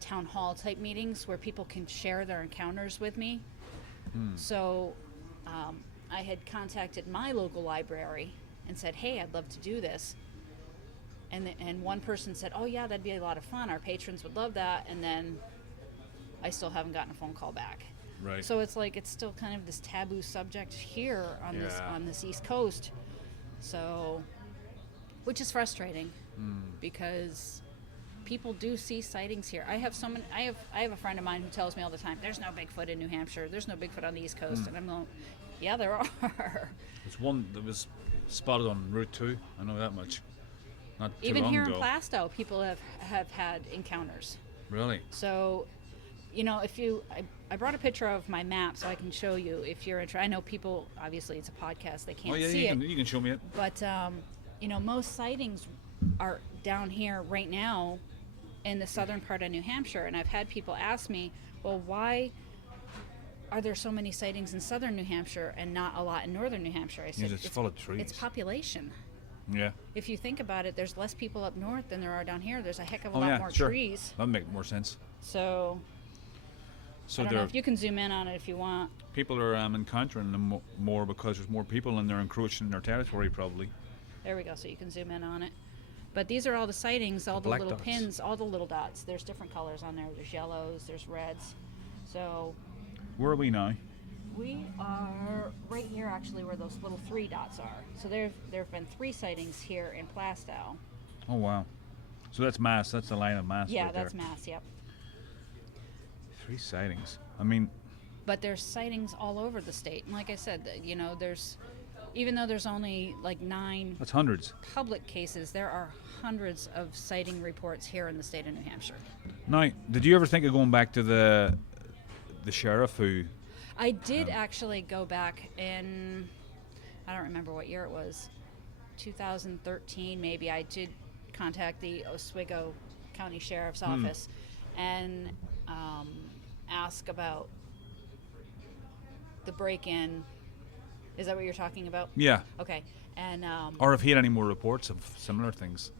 town hall type meetings where people can share their encounters with me. So I had contacted my local library and said, hey, I'd love to do this. And one person said, oh yeah, that'd be a lot of fun. Our patrons would love that. And then I still haven't gotten a phone call back. Right. So it's like it's still kind of this taboo subject here on this East Coast. So, which is frustrating because people do see sightings here. I have a friend of mine who tells me all the time, there's no Bigfoot in New Hampshire. There's no Bigfoot on the East Coast. And I'm going, yeah, there are. There's one that was spotted on Route 2. I know that much. Not too Even long here ago. in Plaistow, people have had encounters. Really? So, I brought a picture of my map so I can show you if you're interested. I know people, obviously it's a podcast, they can't see it. You can show me it. But, most sightings are down here right now in the southern part of New Hampshire. And I've had people ask me, well, why are there so many sightings in southern New Hampshire and not a lot in northern New Hampshire? I said, It's full of trees. It's population. Yeah. If you think about it, there's less people up north than there are down here. There's a heck of a lot more trees. That'd make more sense. So I don't know if you can zoom in on it if you want. People are encountering them more because there's more people and they're encroaching their territory probably. There we go, so you can zoom in on it. But these are all the sightings, all the little dots. Pins, all the little dots. There's different colors on there. There's yellows, there's reds. So Where are we now? we are right here actually where those little 3 dots are. So there have been 3 sightings here in Plaistow. Oh wow. So that's Mass, that's the line of Mass. Yeah, right that's there. Mass, yep. 3 sightings. I mean, But there's sightings all over the state. And like I said, there's, even though there's only like 9 that's hundreds. public cases, there are hundreds of sighting reports here in the state of New Hampshire. Now, did you ever think of going back to the sheriff who... I did actually go back in, I don't remember what year it was, 2013 maybe. I did contact the Oswego County Sheriff's Office and ask about the break-in. Is that what you're talking about? Yeah. Okay. And Or if he had any more reports of similar things.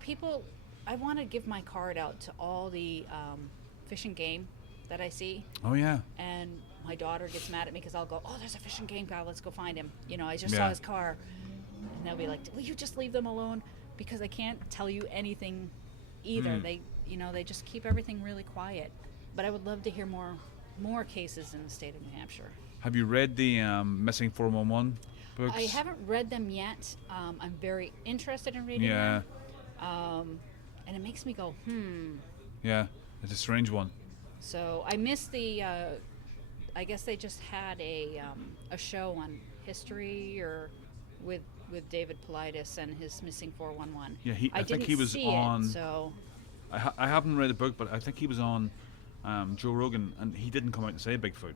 people, I want to give my card out to all the fish and game that I see. Oh yeah. And my daughter gets mad at me because I'll go, oh, there's a fish and game guy, let's go find him. I just saw his car. And they'll be like, will you just leave them alone? Because I can't tell you anything either. They just keep everything really quiet. But I would love to hear more cases in the state of New Hampshire. Have you read the Missing 411 books? I haven't read them yet. I'm very interested in reading them. And it makes me go, Yeah, it's a strange one. So I missed the, I guess they just had a show on history or with David Plaistow and his Missing 411. Yeah, I think didn't he was see on... It, so I haven't read the book, but I think he was on Joe Rogan, and he didn't come out and say Bigfoot.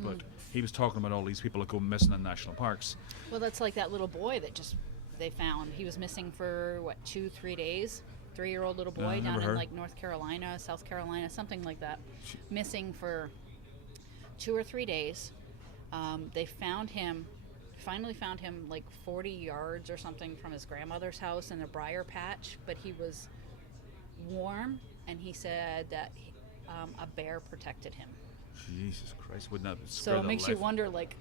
But he was talking about all these people that go missing in national parks. Well, that's like that little boy that they found. He was missing for, 2-3 days? 3-year-old little boy down in like North Carolina, South Carolina, something like that. Missing for 2 or 3 days. They finally found him like 40 yards or something from his grandmother's house in a briar patch, but he was warm, and he said that a bear protected him. Jesus Christ, wouldn't that So it makes you wonder, like,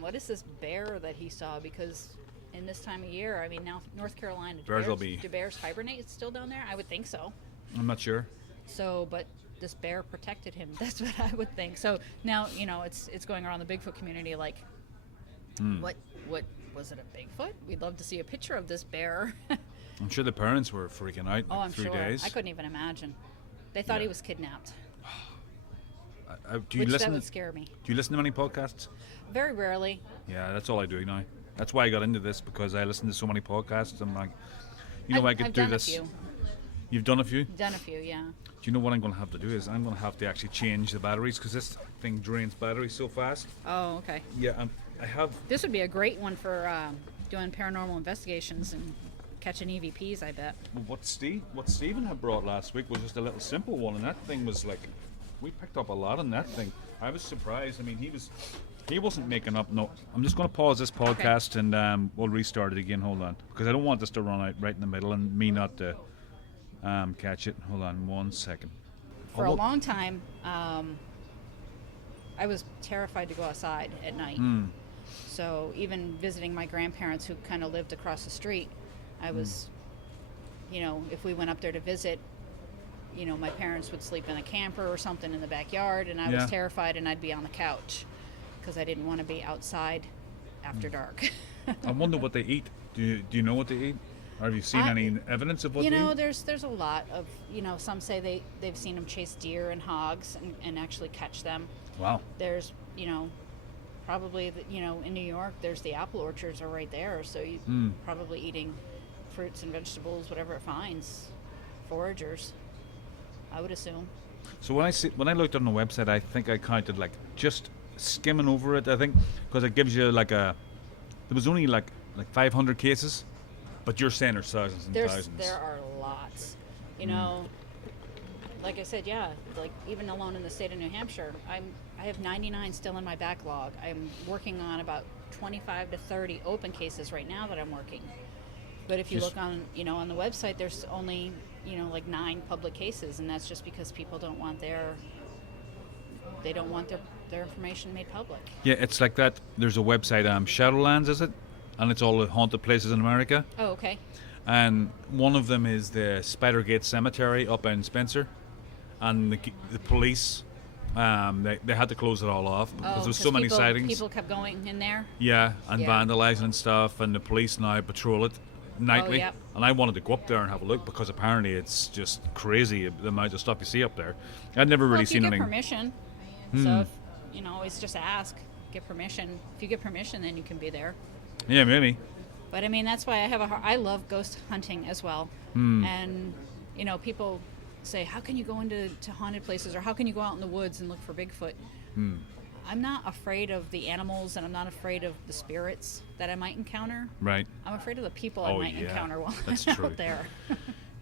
what is this bear that he saw? Because in this time of year, I mean, now North Carolina, do bears hibernate still down there? I would think so. I'm not sure. So, but this bear protected him. That's what I would think. So now, it's going around the Bigfoot community like, what was it, a Bigfoot? We'd love to see a picture of this bear. I'm sure the parents were freaking out. Oh, I'm 3 sure. days. I couldn't even imagine. They thought he was kidnapped. That would scare me. Do you listen to many podcasts? Very rarely. Yeah, that's all I do now. That's why I got into this, because I listen to so many podcasts. I'm like, I could I've do done this. A few. You've done a few? Done a few, yeah. Do you know what I'm going to have to do is I'm going to have to actually change the batteries because this thing drains batteries so fast. Oh, okay. Yeah, I have. This would be a great one for doing paranormal investigations and catching EVPs, I bet. What Stephen had brought last week was just a little simple one, and that thing was like, we picked up a lot on that thing. I was surprised. I mean, he wasn't making up. No, I'm just going to pause this podcast and we'll restart it again. Hold on, because I don't want this to run out right in the middle and me not to catch it. Hold on 1 second. For a long time, I was terrified to go outside at night. So even visiting my grandparents who kind of lived across the street, I was, if we went up there to visit, my parents would sleep in a camper or something in the backyard, and I was terrified, and I'd be on the couch because I didn't want to be outside after dark. I wonder what they eat. Do you know what they eat? Or have you seen any evidence of what they eat? There's a lot of, some say they've seen them chase deer and hogs and actually catch them. Wow. There's, probably, in New York, there's the apple orchards are right there, so you probably eating fruits and vegetables, whatever it finds, foragers, I would assume. So when I looked on the website, I think I counted like just skimming over it. I think because it gives you there was only like 500 cases, but you're saying there's thousands and thousands. There are lots, Like I said, like even alone in the state of New Hampshire, I have 99 still in my backlog. I'm working on about 25 to 30 open cases right now that I'm working. But if you look on, on the website, there's only, like 9 public cases, and that's just because people don't want their information made public. Yeah, it's like that. There's a website, Shadowlands, is it? And it's all the haunted places in America. Oh, okay. And one of them is the Spidergate Cemetery up in Spencer, and the police. They had to close it all off because there was so many sightings. People kept going in there. Yeah, and vandalizing and stuff, and the police now patrol it nightly. Oh, yep. And I wanted to go up there and have a look because apparently it's just crazy the amount of stuff you see up there. I'd never really seen anything. If you get permission, so if, always just ask, get permission. If you get permission, then you can be there. Yeah, maybe. But I mean, that's why I love ghost hunting as well. And people say, how can you go into haunted places, or how can you go out in the woods and look for Bigfoot? I'm not afraid of the animals, and I'm not afraid of the spirits that I might encounter. Right. I'm afraid of the people I might encounter while that's I'm true. out there.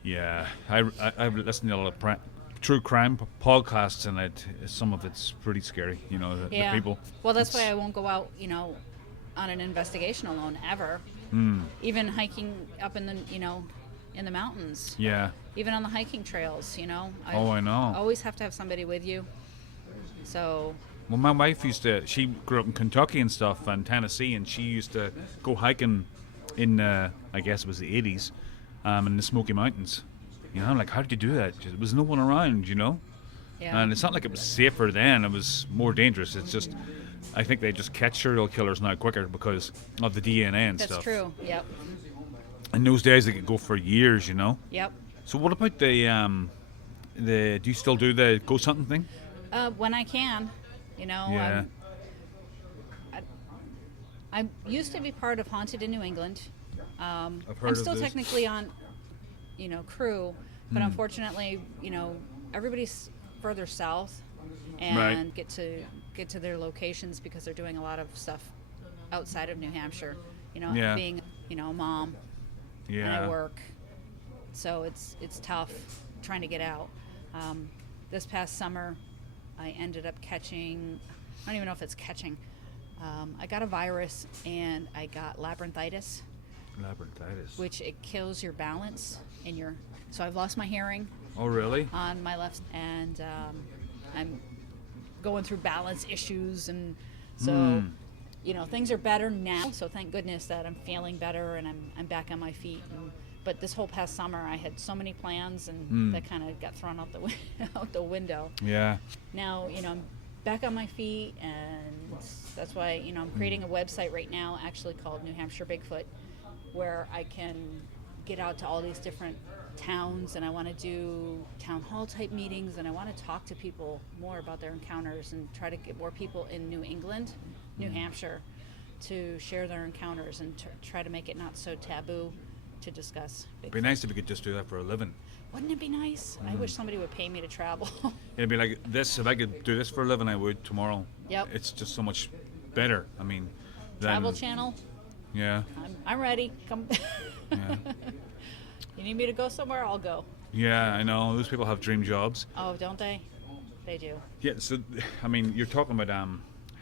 Yeah, I've listened to a lot of true crime podcasts, and some of it's pretty scary. The people. Well, that's why I won't go out, on an investigation alone ever. Even hiking up in the, in the mountains. Yeah. Even on the hiking trails, I know. Always have to have somebody with you. So. Well, my wife she grew up in Kentucky and stuff, and Tennessee, and she used to go hiking in, I guess it was the 80s, in the Smoky Mountains. I'm like, how did you do that? There was no one around, Yeah. And it's not like it was safer then, it was more dangerous. It's just, I think they just catch serial killers now quicker because of the DNA and stuff. That's true, yep. In those days, they could go for years, Yep. So what about do you still do the ghost hunting thing? When I can, Yeah. I used to be part of Haunted in New England. I've heard I'm still of this. technically on, crew, but unfortunately, everybody's further south and get to their locations because they're doing a lot of stuff outside of New Hampshire. Being a mom, and I work, so it's tough trying to get out. This past summer, I ended up catching. I don't even know if it's catching. I got a virus and I got labyrinthitis. Labyrinthitis. Which it kills your balance in your. So I've lost my hearing. Oh, really? On my left, and I'm going through balance issues, and so things are better now. So thank goodness that I'm feeling better and I'm back on my feet. But this whole past summer, I had so many plans, and that kind of got thrown out the window. Yeah. Now I'm back on my feet, and that's why I'm creating a website right now, actually called New Hampshire Bigfoot, where I can get out to all these different towns, and I want to do town hall type meetings, and I want to talk to people more about their encounters and try to get more people in New England, New Hampshire, to share their encounters and try to make it not so taboo to discuss. It'd be nice if we could just do that for a living. Wouldn't it be nice? I wish somebody would pay me to travel. It'd be like this. If I could do this for a living, I would tomorrow. Yep. It's just so much better. I mean, Travel Channel. Yeah. I'm ready. Come. Yeah. You need me to go somewhere? I'll go. Yeah, I know. Those people have dream jobs. Oh, don't they? They do. Yeah. So, I mean, you're talking about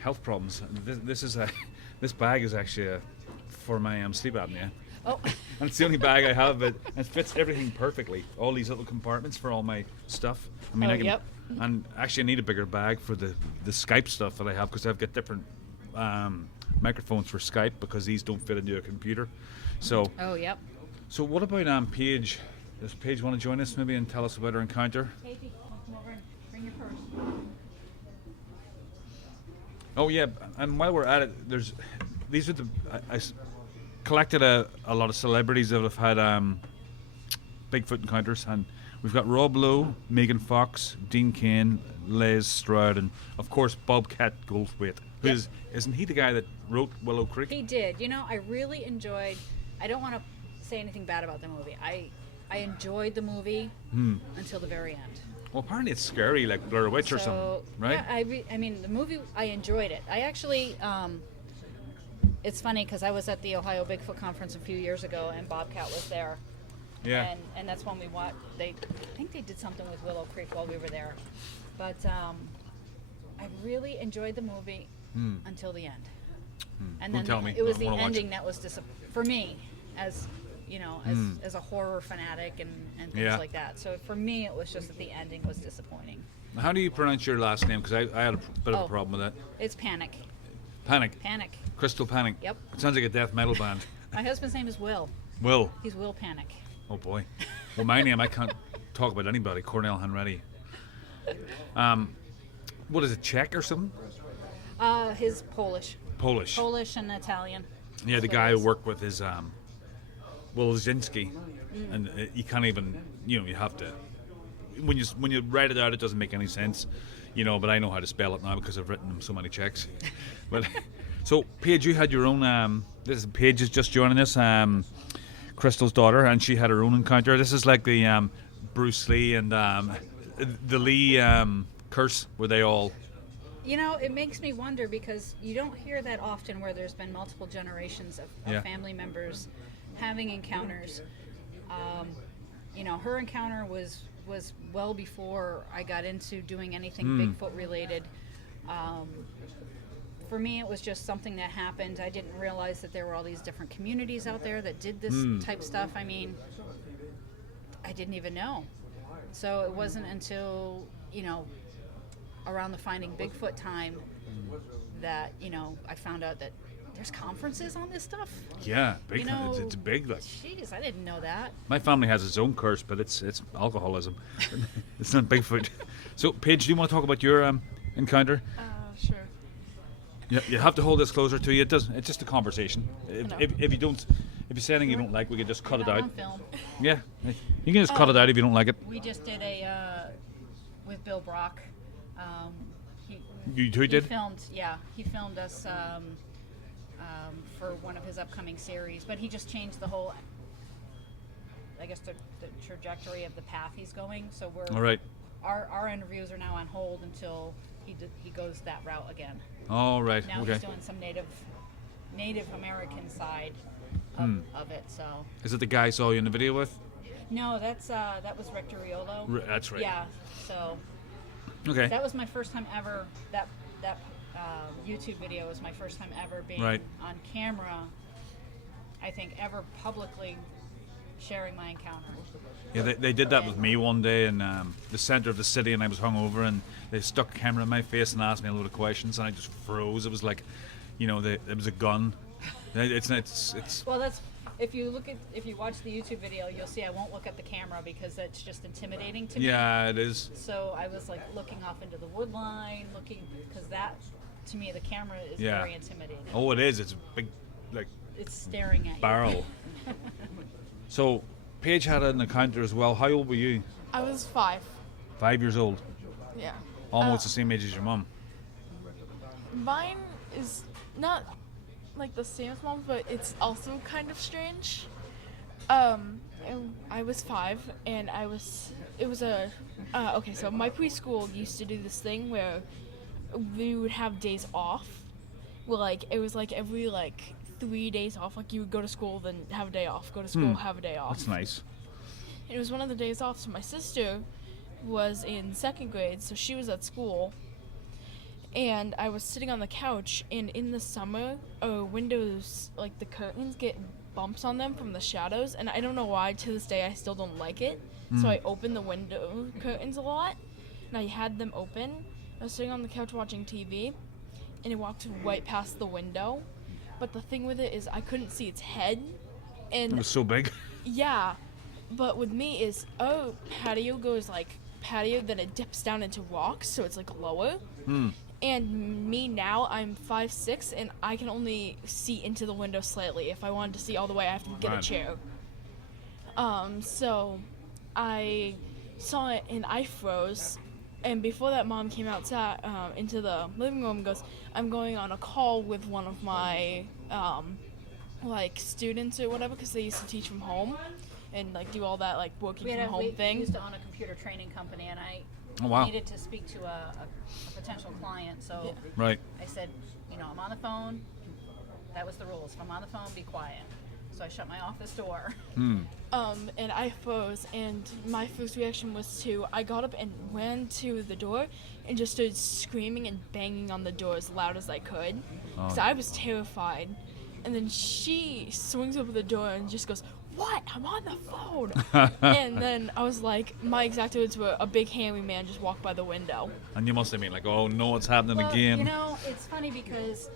health problems. This bag is actually for my sleep apnea. Oh. And it's the only bag I have, but it fits everything perfectly. All these little compartments for all my stuff. I mean, Oh, I can. yep. And actually, I need a bigger bag for the Skype stuff that I have because I've got different microphones for Skype because these don't fit into a computer. So. Oh, yep. So what about Paige? Does Paige want to join us maybe and tell us about her encounter? Katie, come over and bring your purse. Oh yeah, and while we're at it, these are I collected a lot of celebrities that have had Bigfoot encounters, and we've got Rob Lowe, Megan Fox, Dean Cain, Les Stroud, and of course Bobcat Goldthwait. Yep. Isn't he the guy that wrote Willow Creek? He did. You know, I really enjoyed. I don't want to say anything bad about the movie. I enjoyed the movie until the very end. Well, apparently it's scary, like Blair Witch or something, right? Yeah, I mean, the movie, I enjoyed it. I actually, it's funny because I was at the Ohio Bigfoot Conference a few years ago, and Bobcat was there. Yeah. And that's when we watched. I think they did something with Willow Creek while we were there. But I really enjoyed the movie until the end. And Don't then tell me. it was I the wanna watch ending that was for me, as you know, as a horror fanatic and things Yeah. like that. So for me, it was just that the ending was disappointing. How do you pronounce your last name? Because I had a bit of a Oh. problem with that. It's Panek. Panic. Crystal Panek. Yep. It sounds like a death metal band. My husband's name is Will. Will. He's Will Panek. Oh boy. Well, my name, I can't talk about anybody. Cornell Hanratty. What is it, Czech or something? His Polish. Polish. And Italian. Yeah, the That's guy what it who is. worked with his Will Zinski, and you can't even, you have to. When you write it out, it doesn't make any sense, But I know how to spell it now because I've written them so many checks. But so Paige, you had your own. Paige is just joining us. Crystal's daughter, and she had her own encounter. This is like the Bruce Lee and the Lee curse, where they all. It makes me wonder because you don't hear that often where there's been multiple generations of Yeah. family members having encounters. Her encounter was well before I got into doing anything Bigfoot related. For me, it was just something that happened. I didn't realize that there were all these different communities out there that did this type stuff. I mean, I didn't even know. So it wasn't until, around the Finding Bigfoot time that, I found out that there's conferences on this stuff. Yeah, big. It's big. Like. Jeez, I didn't know that. My family has its own curse, but it's alcoholism. It's not Bigfoot. So, Paige, do you want to talk about your encounter? Sure. Yeah, you have to hold this closer to you. It's just a conversation. know. If you say anything you don't like, we can just cut it Not out. on film. Yeah, you can just cut it out if you don't like it. We just did with Bill Brock. You two He did? He filmed us for one of his upcoming series, but he just changed the whole, I guess, the trajectory of the path he's going. So All right. Our interviews are now on hold until he goes that route again. All right. Now Okay. he's doing some Native American side of it. So Is it the guy I saw you in the video with? no, that was Rick Riolo. That's right. Yeah. So Okay. that was my first time ever. That YouTube video was my first time ever being Right. on camera. I think ever publicly sharing my encounter. Yeah, they did that with me one day in the center of the city, and I was hungover, and they stuck a camera in my face and asked me a load of questions, and I just froze. It was like, it was a gun. It's. Well, that's if you watch the YouTube video, you'll see I won't look at the camera because that's just intimidating to me. Yeah, it is. So I was like looking off into the wood line, because that, to me, the camera is Yeah. very intimidating. Oh, it is. It's a big, like, It's staring at barrel. So, Paige had an encounter as well. How old were you? I was 5. 5 years old. Yeah. Almost the same age as your mom. Mine is not like the same as mom's, but it's also kind of strange. I was 5, and okay, so my preschool used to do this thing where we would have days off. Well, like, it was like every, like, 3 days off. Like, you would go to school, then have a day off. Go to school, have a day off. That's nice. It was one of the days off, so my sister was in 2nd grade, so she was at school. And I was sitting on the couch, and in the summer, windows, like, the curtains get bumps on them from the shadows, and I don't know why, to this day, I still don't like it. So I opened the window curtains a lot, and I had them open. I was sitting on the couch watching TV, and it walked right past the window. But the thing with it is I couldn't see its head. And It was so big. yeah, but with me is, patio goes like patio, then it dips down into rocks, so it's like lower. And me now, I'm 5'6", and I can only see into the window slightly. If I wanted to see all the way, I have to get a chair. So I saw it and I froze. And before that, Mom came outside into the living room and goes, I'm going on a call with one of my like students or whatever, because they used to teach from home and like do all that like working from home thing. We used to own a computer training company, and I needed to speak to a potential client. So Right. I said, I'm on the phone. That was the rules. If I'm on the phone, be quiet. So I shut my office door. And I froze, and my first reaction was I got up and ran to the door and just started screaming and banging on the door as loud as I could, because I was terrified. And then she swings over the door and just goes, "What? I'm on the phone." And then I was like, my exact words were, "A big hairy man just walked by the window." And you must have been like, oh no, it's happening again. It's funny because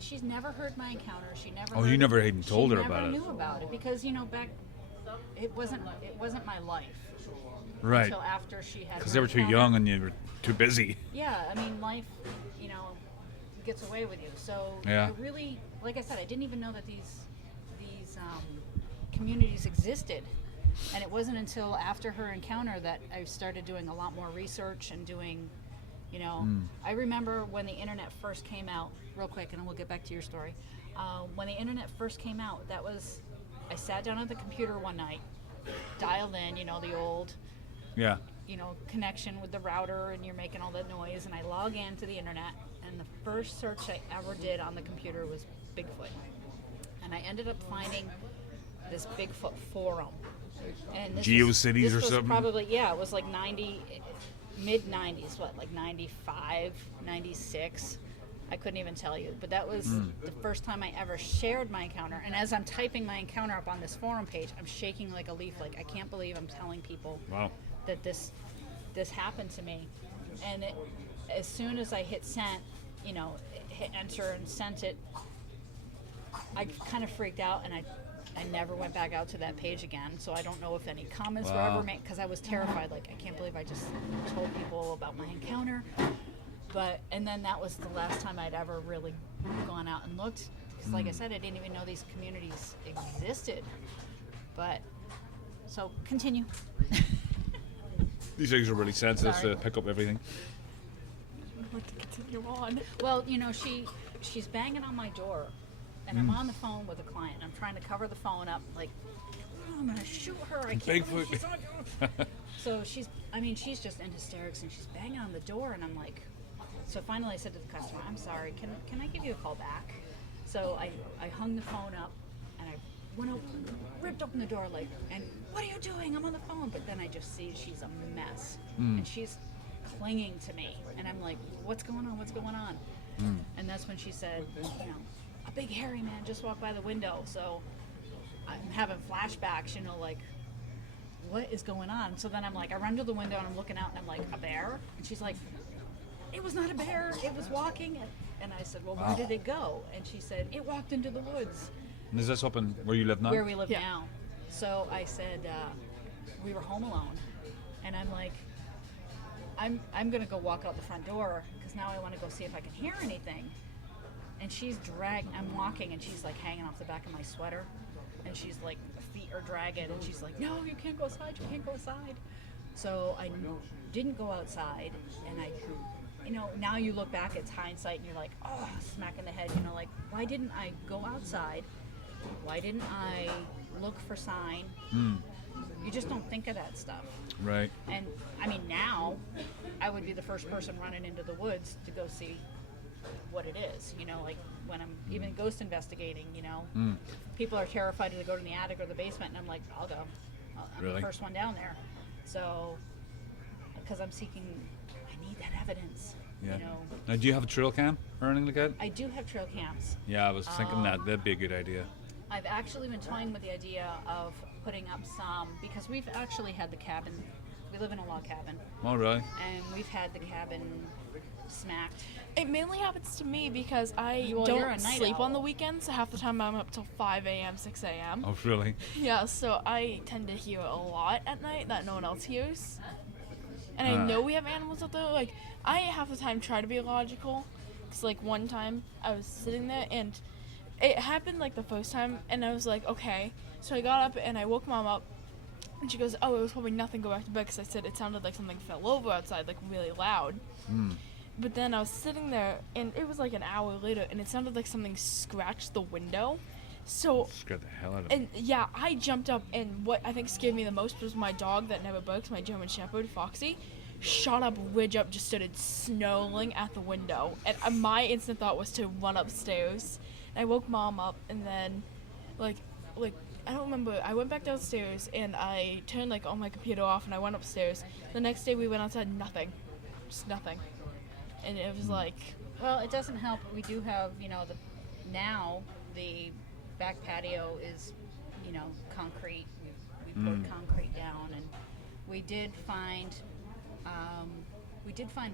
she's never heard my encounter. She never. Oh, you never even told her about it. She never knew about it because back, it wasn't my life. Right. Until after she had. Because they were too young and you were too busy. Yeah, I mean, life, gets away with you. So Yeah. I really, like I said, I didn't even know that these communities existed, and it wasn't until after her encounter that I started doing a lot more research and doing. I remember when the internet first came out, real quick, and then we'll get back to your story. When the internet first came out, I sat down at the computer one night, dialed in, the old, Yeah. connection with the router, and you're making all that noise, and I log into the internet, and the first search I ever did on the computer was Bigfoot. And I ended up finding this Bigfoot forum. And GeoCities or something? Probably, it was like mid-90s, like 95, 96. I couldn't even tell you. But that was the first time I ever shared my encounter. And as I'm typing my encounter up on this forum page, I'm shaking like a leaf. Like, I can't believe I'm telling people that this happened to me. And as soon as I hit send, hit enter and sent it, I kind of freaked out, and I never went back out to that page again. So I don't know if any comments were ever made, because I was terrified. Like, I can't believe I just told people about my encounter. And then that was the last time I'd ever really gone out and looked. Because like I said, I didn't even know these communities existed. So continue. These things are really sensitive Sorry. to pick up everything. I'd like to continue on. Well, she's banging on my door, and I'm on the phone with a client. I'm trying to cover the phone up, like, I'm gonna shoot her. I can't believe she's on your... So she's just in hysterics, and she's banging on the door, and I'm like, so finally I said to the customer, "I'm sorry, can I give you a call back?" So I hung the phone up, and I went over, ripped open the door, like, and what are you doing? I'm on the phone. But then I just see she's a mess, and she's clinging to me, and I'm like, what's going on? What's going on? And that's when she said, a big hairy man just walked by the window. So I'm having flashbacks, like, what is going on? So then I'm like, I run to the window and I'm looking out, and I'm like, a bear? And she's like, it was not a bear, it was walking. And I said, well, where did it go? And she said, it walked into the woods. And is this up in where you live now? Where we live now. So I said, we were home alone. And I'm like, I'm going to go walk out the front door, because now I want to go see if I can hear anything. And I'm walking, and she's like hanging off the back of my sweater. And she's like, the feet are dragging, and she's like, no, you can't go outside, you can't go outside. So I didn't go outside, and now you look back, it's hindsight, and you're like, oh, smack in the head, like, why didn't I go outside, Why didn't I look for sign? You just don't think of that stuff. Right. And I mean, now I would be the first person running into the woods to go see what it is. You know, like when I'm even ghost investigating, you know, people are terrified to go to the attic or the basement, and I'm like, I'll go. I'm Really? the first one down there. So, because I'm seeking, I need that evidence. Yeah. You know, Now, do you have a trail cam or anything like that? I do have trail cams. Yeah, I was thinking that'd be a good idea. I've actually been toying with the idea of putting up some, because we've actually had the cabin, we live in a log cabin, Oh, really? and we've had the cabin smacked. It mainly happens to me because I Well, you're a don't night sleep owl. on the weekends. So half the time I'm up till 5 a.m., 6 a.m. Oh, really? Yeah, so I tend to hear a lot at night that no one else hears. And I know we have animals out there. Like, I half the time try to be logical. Because, like, one time I was sitting there and it happened, like, the first time. And I was like, okay. So I got up and I woke Mom up. And she goes, oh, it was probably nothing. Go back to bed. Because I said it sounded like something fell over outside, like, really loud. But then I was sitting there and it was like an hour later and it sounded like something scratched the window. So, Scared the hell out of me. and yeah, I jumped up, and what I think scared me the most was my dog that never barks, my German Shepherd, Foxy, shot up, ridge up, just started snarling at the window. And my instant thought was to run upstairs. And I woke Mom up, and then, like, I don't remember, I went back downstairs, and I turned, like, all my computer off, and I went upstairs. The next day we went outside, nothing. Just nothing. And it was like, Well, it doesn't help. We do have, you know, now the back patio is, you know, concrete. We poured concrete down, and we did find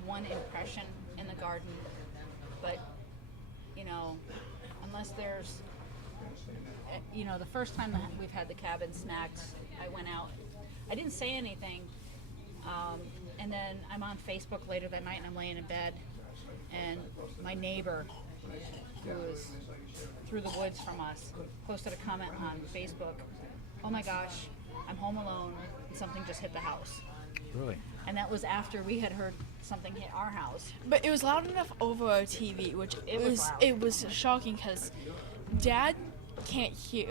one impression in the garden, but, you know, unless there's, you know, the first time that we've had the cabin smacked, I went out. I didn't say anything. And then I'm on Facebook later that night and I'm laying in bed, and my neighbor, who was through the woods from us, posted a comment on Facebook, oh my gosh, I'm home alone and something just hit the house. Really? And that was after we had heard something hit our house. but it was loud enough over our TV, which It was loud. shocking because Dad can't hear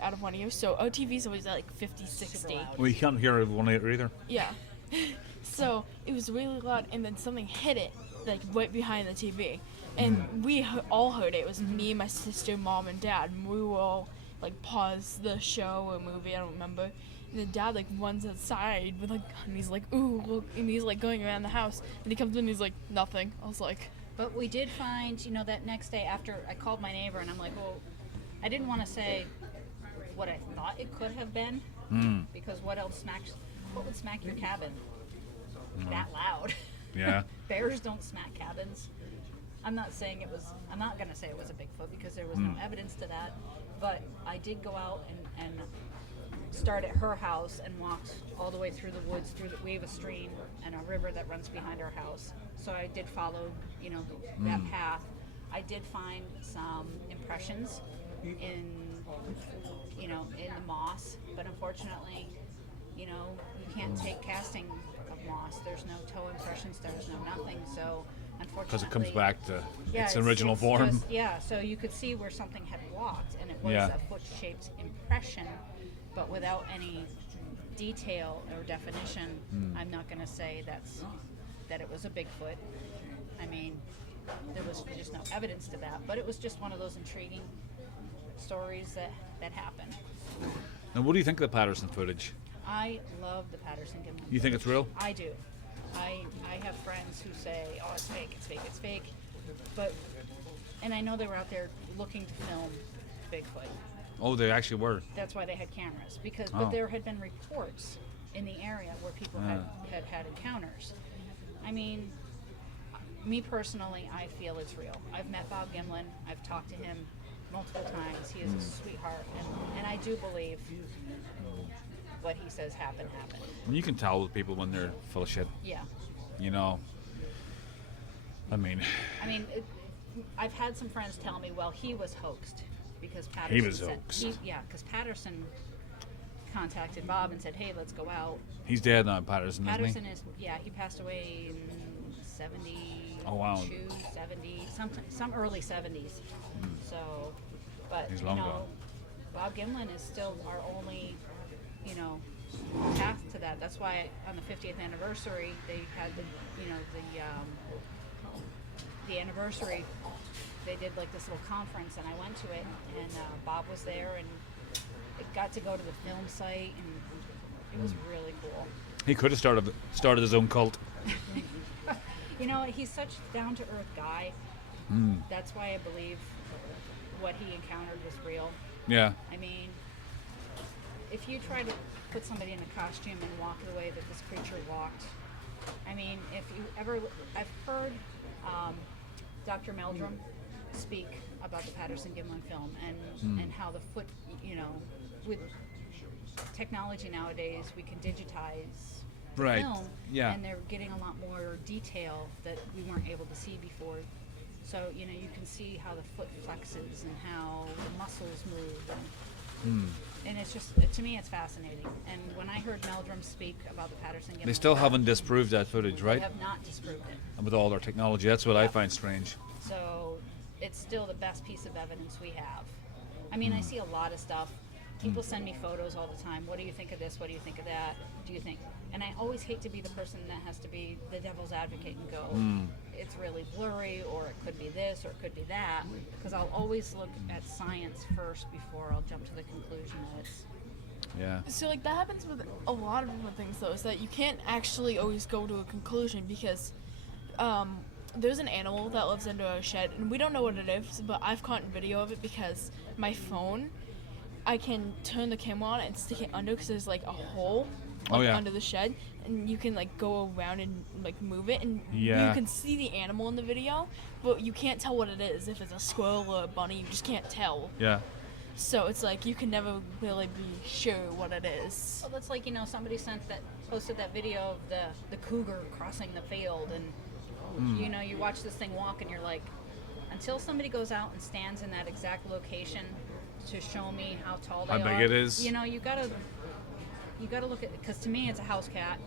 out of one ear, so our TV's always at like 50, 60. Super loud. Well, you can't hear one either. Yeah. So it was really loud, and then something hit it, like right behind the TV. And we all heard it. It was me, my sister, Mom, and Dad. And we were all like paused the show or movie, I don't remember. And then Dad like runs outside with like, and he's like, ooh, look, and he's like going around the house. And he comes in and he's like, nothing. I was like, But we did find, you know, that next day after I called my neighbor and I'm like, well, I didn't want to say what I thought it could have been, because what would smack your cabin that loud? Yeah. Bears don't smack cabins. I'm not going to say it was a Bigfoot because there was no evidence to that, but I did go out and start at her house and walked all the way through the woods, we have a stream and a river that runs behind our house. So I did follow, you know, that path. I did find some impressions in the moss, but unfortunately, you know, you can't take casting of moss. There's no toe impressions, there's no nothing. So unfortunately, Because it comes back to yeah, its original form. So you could see where something had walked, and it was Yeah. a foot-shaped impression, but without any detail or definition. I'm not going to say that it was a Bigfoot. I mean, there was just no evidence to that, but it was just one of those intriguing stories that happened. And what do you think of the Patterson footage? I love the Patterson Gimlin. You think it's real? I do. I have friends who say, oh, it's fake, it's fake, it's fake. But, and I know they were out there looking to film Bigfoot. Oh, they actually were. That's why they had cameras. But Oh. there had been reports in the area where people had encounters. I mean, me personally, I feel it's real. I've met Bob Gimlin. I've talked to him multiple times. He is a sweetheart. And I do believe what he says happened. You can tell with people when they're full of shit. Yeah. You know. I mean, I've had some friends tell me, well, he was hoaxed because Patterson He was hoaxed. because Patterson contacted Bob and said, hey, let's go out. he's dead now, Patterson, isn't Patterson he? he passed away in 72, Oh, wow. 70, some early 70s. So, But He's long gone. Bob Gimlin is still our only, path to that. That's why on the 50th anniversary they had the anniversary. They did like this little conference, and I went to it, and Bob was there, and it got to go to the film site, and it was really cool. He could have started his own cult. He's such a down-to-earth guy. That's why I believe what he encountered was real. Yeah. I mean, if you try to put somebody in a costume and walk the way that this creature walked, I mean, I've heard Dr. Meldrum speak about the Patterson-Gimlin film and how the foot, with technology nowadays, we can digitize the Right. film, Yeah. and they're getting a lot more detail that we weren't able to see before. So, you can see how the foot flexes and how the muscles move. And it's just, to me, it's fascinating. And when I heard Meldrum speak about the Patterson-Gimlin They still film, haven't disproved that footage, they right? have not disproved it. And with all their technology, that's what I find strange. So it's still the best piece of evidence we have. I mean, I see a lot of stuff. People send me photos all the time. What do you think of this? What do you think of that? Do you think? And I always hate to be the person that has to be the devil's advocate and go, it's really blurry, or it could be this, or it could be that. Because I'll always look at science first before I'll jump to the conclusion that it's. Yeah. So like that happens with a lot of different things though, is that you can't actually always go to a conclusion because there's an animal that lives under a shed and we don't know what it is, but I've caught a video of it because my phone, I can turn the camera on and stick it under because there's like a hole under the shed, and you can like go around and like move it, and you can see the animal in the video, but you can't tell what it is. If it's a squirrel or a bunny, you just can't tell. Yeah. So it's like you can never really be sure what it is. Well, that's like, somebody posted that video of the cougar crossing the field, and you watch this thing walk and you're like, until somebody goes out and stands in that exact location to show me how tall they are. How big it is. You gotta look at it, because to me it's a house cat,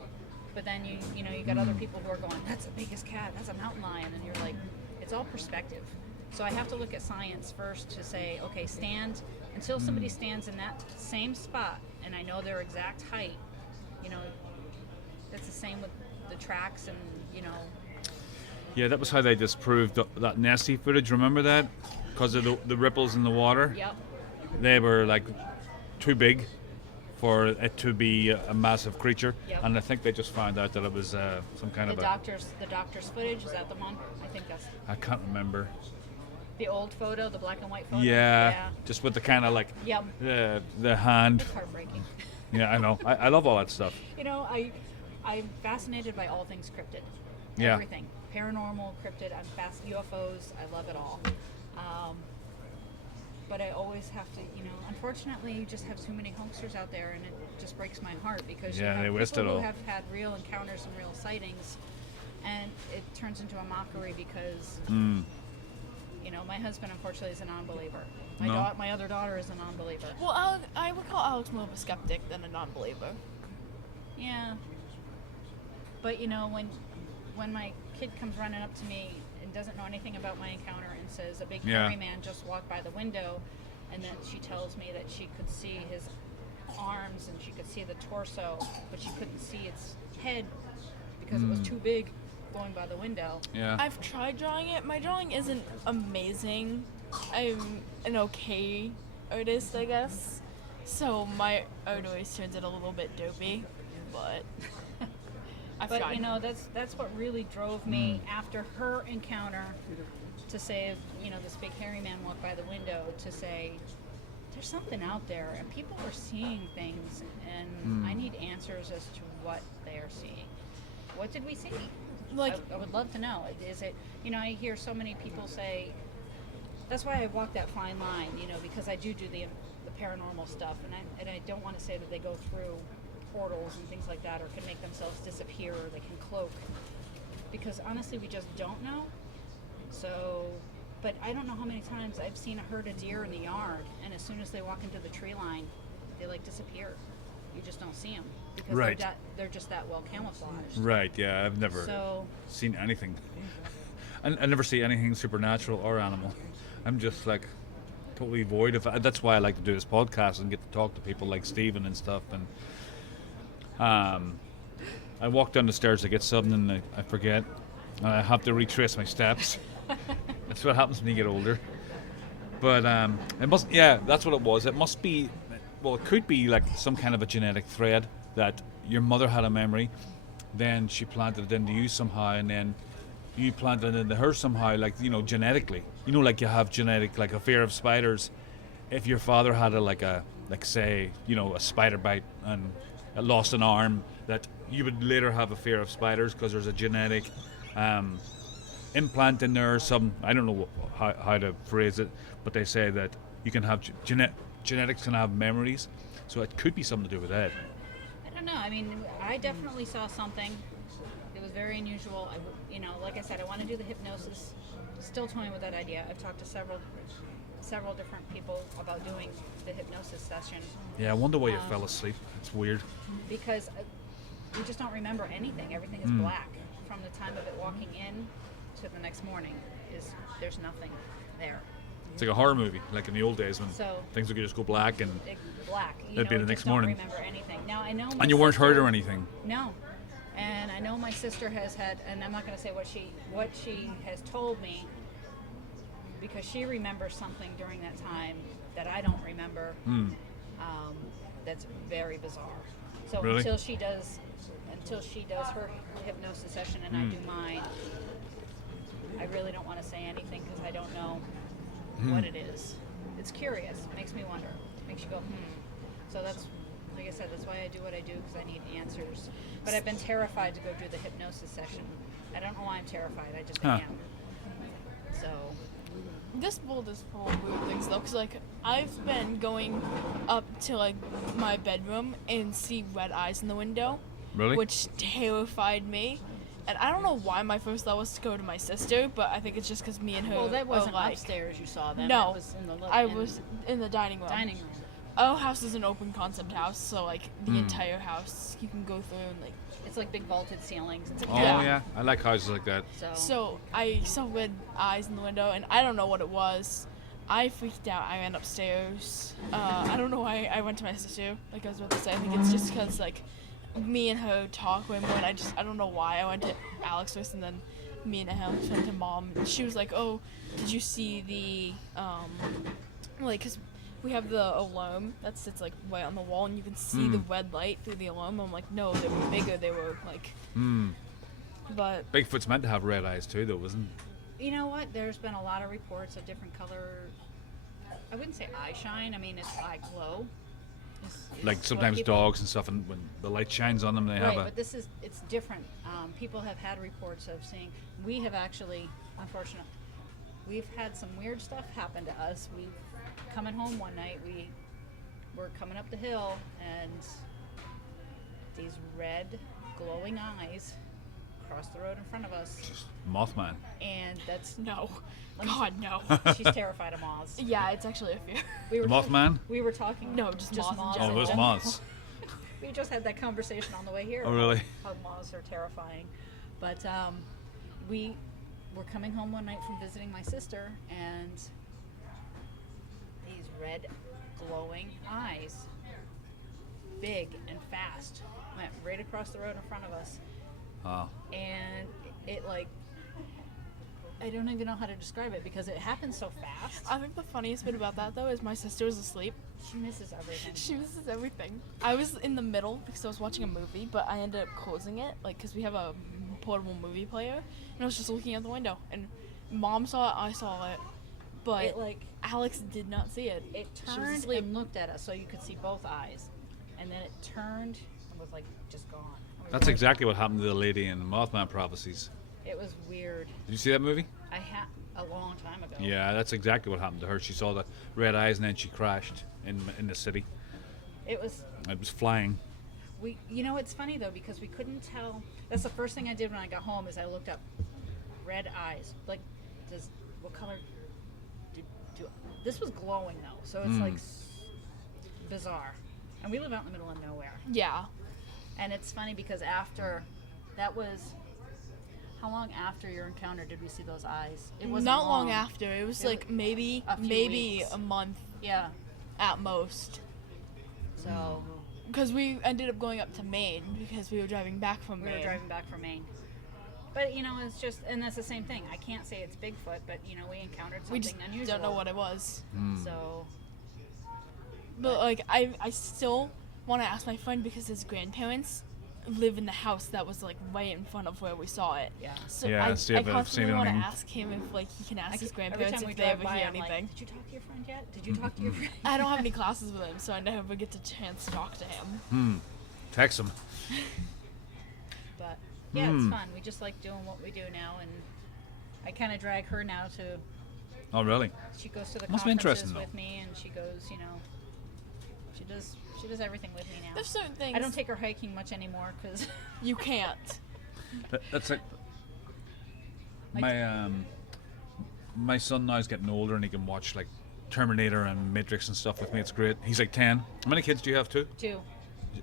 but then you got other people who are going, that's the biggest cat, that's a mountain lion, and you're like, it's all perspective. So I have to look at science first to say, okay, until somebody stands in that same spot and I know their exact height, that's the same with the tracks and, Yeah, that was how they disproved that Nessie footage. Remember that? Because of the ripples in the water. Yep. They were like too big for it to be a massive creature, and I think they just found out that it was some kind of the doctor's footage. Is that the one? I think that's I can't remember. the old photo, the black and white photo. Yeah. Just with the kind of like Yep. the hand. It's heartbreaking. Yeah, I know. I love all that stuff. I'm fascinated by all things cryptid. Yeah. Everything. Paranormal, cryptid, UFOs, I love it all. But I always have to, unfortunately, you just have too many hoaxers out there, and it just breaks my heart because you have they waste people it all. who have had real encounters and real sightings, and it turns into a mockery because, my husband, unfortunately, is a non-believer. My other daughter is a non-believer. Well, I would call Alex more of a skeptic than a non-believer. Yeah. But, when my kid comes running up to me and doesn't know anything about my encounter and says a big hairy man just walked by the window, and then she tells me that she could see his arms and she could see the torso, but she couldn't see its head because it was too big going by the window. Yeah. I've tried drawing it. My drawing isn't amazing. I'm an okay artist, I guess. So my art always turns it a little bit dopey, but I've tried. That's what really drove me after her encounter to say, this big hairy man walked by the window, to say, there's something out there and people are seeing things, and I need answers as to what they are seeing. What did we see? I would love to know. Is it, I hear so many people say, that's why I walk that fine line, because I do the paranormal stuff, and I don't want to say that they go through portals and things like that, or can make themselves disappear, or they can cloak, because honestly we just don't know. So, but I don't know how many times I've seen a herd of deer in the yard, and as soon as they walk into the tree line, they disappear. You just don't see them because they're just that well camouflaged. Right. Yeah. I've never seen anything. I never see anything supernatural or animal. I'm just like totally void of it. That's why I like to do this podcast and get to talk to people like Stephen and stuff. And I walk down the stairs to get something and I forget. And I have to retrace my steps. That's what happens when you get older. But that's what it was. It must be, well, it could be like some kind of a genetic thread that your mother had a memory, then she planted it into you somehow, and then you planted it into her somehow, like, you know, genetically. You know, like you have genetic, like a fear of spiders. If your father had say, you know, a spider bite and lost an arm, that you would later have a fear of spiders because there's a genetic implant in there or some, I don't know how to phrase it, but they say that you can have genetics can have memories, so it could be something to do with that. I don't know. I mean, I definitely saw something. It was very unusual. Like I said, I want to do the hypnosis. Still toying with that idea. I've talked to several different people about doing the hypnosis session. Yeah, I wonder why you fell asleep. It's weird. Because you just don't remember anything. Everything is black from the time of it walking in to the next morning. There's nothing there. It's like a horror movie, like in the old days when things would just go black and it'd be the next morning. Don't remember anything. Now I know. And you weren't hurt or anything. No, and I know my sister has had, and I'm not going to say what she has told me, because she remembers something during that time that I don't remember. That's very bizarre. So really? until she does her hypnosis session and I do mine, I really don't want to say anything because I don't know what it is. It's curious. It makes me wonder. It makes you go, So that's, like I said, that's why I do what I do, because I need answers. But I've been terrified to go do the hypnosis session. I don't know why I'm terrified. I just am. So. This world is full of weird things though, because like I've been going up to like my bedroom and see red eyes in the window. Really? Which terrified me. And I don't know why my first thought was to go to my sister, but I think it's just because me and her. Well, that wasn't like, upstairs. You saw them. No, that was in the I was in the dining room. Dining room. Our house is an open concept house, so like the entire house you can go through and like. It's like big vaulted ceilings. It's yeah, I like houses like that. So I saw red eyes in the window, and I don't know what it was. I freaked out. I ran upstairs. I don't know why I went to my sister. Like I was about to say, I think it's just because like. Me and her talk way more, and I don't know why. I went to Alex first, and then me and her went to Mom. She was like, "Oh, did you see the like, cause we have the alarm that sits like right on the wall, and you can see the red light through the alarm." I'm like, "No, they were bigger. They were like." But Bigfoot's meant to have red eyes too, though, isn't it? You know what? There's been a lot of reports of different color. I wouldn't say eye shine. I mean, it's eye glow. Like sometimes dogs and stuff, and when the light shines on them, they have a. But it's different. People have had reports of seeing. We have actually, unfortunately, we've had some weird stuff happen to us. We coming home one night, we were coming up the hill, and these red glowing eyes crossed the road in front of us. Just Mothman. And that's no. God, no. She's terrified of moths. Yeah, it's actually a fear. The Mothman? We were talking. No, just moths. Oh, those moths. We just had that conversation on the way here. Oh, really? How moths are terrifying. But we were coming home one night from visiting my sister, and these red glowing eyes, big and fast, went right across the road in front of us. Oh. And it like, I don't even know how to describe it because it happened so fast. I think the funniest bit about that though is my sister was asleep. She misses everything. She misses everything. I was in the middle because I was watching a movie, but I ended up closing it, like, because we have a portable movie player, and I was just looking out the window, and Mom saw it, I saw it, but it, like, Alex did not see it. It She was turned asleep. and looked at us so you could see both eyes, and then it turned and was like just gone. That's exactly what happened to the lady in Mothman Prophecies. It was weird. Did you see that movie? I had a long time ago. Yeah, that's exactly what happened to her. She saw the red eyes and then she crashed in the city. It was flying. You know, it's funny though because we couldn't tell. That's the first thing I did when I got home is I looked up red eyes. Like, what color? This was glowing though, so it's like bizarre. And we live out in the middle of nowhere. Yeah. And it's funny because after that was How long after your encounter did we see those eyes? It wasn't Not long after. It was like maybe a few weeks. a month Yeah. at most. So Because we ended up going up to Maine because we were driving back from Maine. we were driving back from Maine. But you know, it's just, and that's the same thing. I can't say it's Bigfoot, but you know, we encountered something We just unusual. don't know what it was. So But like I still want to ask my friend because his grandparents live in the house that was like right in front of where we saw it. yeah. So Yeah, I see if I've constantly seen want to anything. ask him if like he can ask his Every grandparents time we if they drive ever by, hear I'm like, anything. did you talk to your friend yet? Did you talk to your friend? I don't have any classes with him, so I never get the chance to talk to him. Text him. But yeah, it's fun. We just like doing what we do now, and I kind of drag her now to. Oh, really? She goes to the Must be conferences interesting, though. with me, and she goes, you know, she does everything with me now. There's certain things I don't take her hiking much anymore because you can't. That's like my son now is getting older and he can watch like Terminator and Matrix and stuff with me. It's great. He's like 10. How many kids do you have too? 2,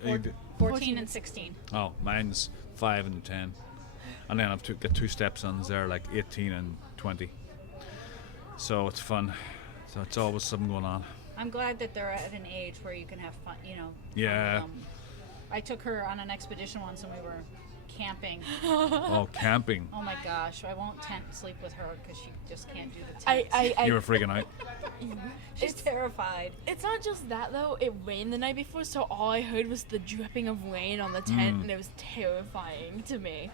Are you 14 and 16. Oh, mine's 5 and 10, and then I've got 2 stepsons. They're like 18 and 20. So it's fun. So it's always something going on. I'm glad that they're at an age where you can have fun, you know. Yeah. I took her on an expedition once and we were camping. Oh, camping. Oh my gosh, I won't tent sleep with her because she just can't do the tent. You were freaking out. She's terrified. It's not just that though. It rained the night before, so all I heard was the dripping of rain on the tent, and it was terrifying to me.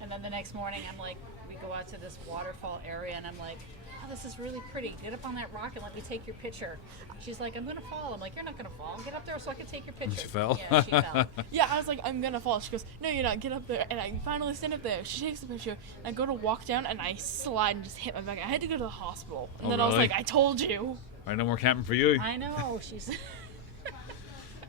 And then the next morning, I'm like, we go out to this waterfall area, and I'm like, oh, this is really pretty. Get up on that rock and let me take your picture. She's like, I'm gonna fall. I'm like, you're not gonna fall. Get up there so I can take your picture. She fell? Yeah, she fell. Yeah, I was like, I'm gonna fall. She goes, no, you're not. Get up there. And I finally stand up there. She takes the picture. And I go to walk down, and I slide and just hit my back. I had to go to the hospital. And Oh, then I was really? like, I told you. All right, no more camping for you. I know. She's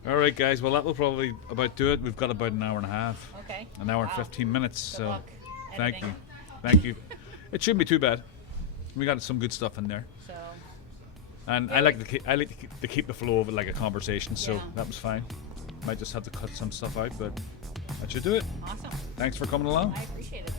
All right, guys. Well, that will probably about do it. We've got about an hour and a half. okay. An hour and Wow. 15 minutes. Good So luck thank editing. you. Thank you. It shouldn't be too bad. We got some good stuff in there. So And I like to keep the flow of it like a conversation, so Yeah. that was fine. Might just have to cut some stuff out, but that should do it. awesome. Thanks for coming along. I appreciate it.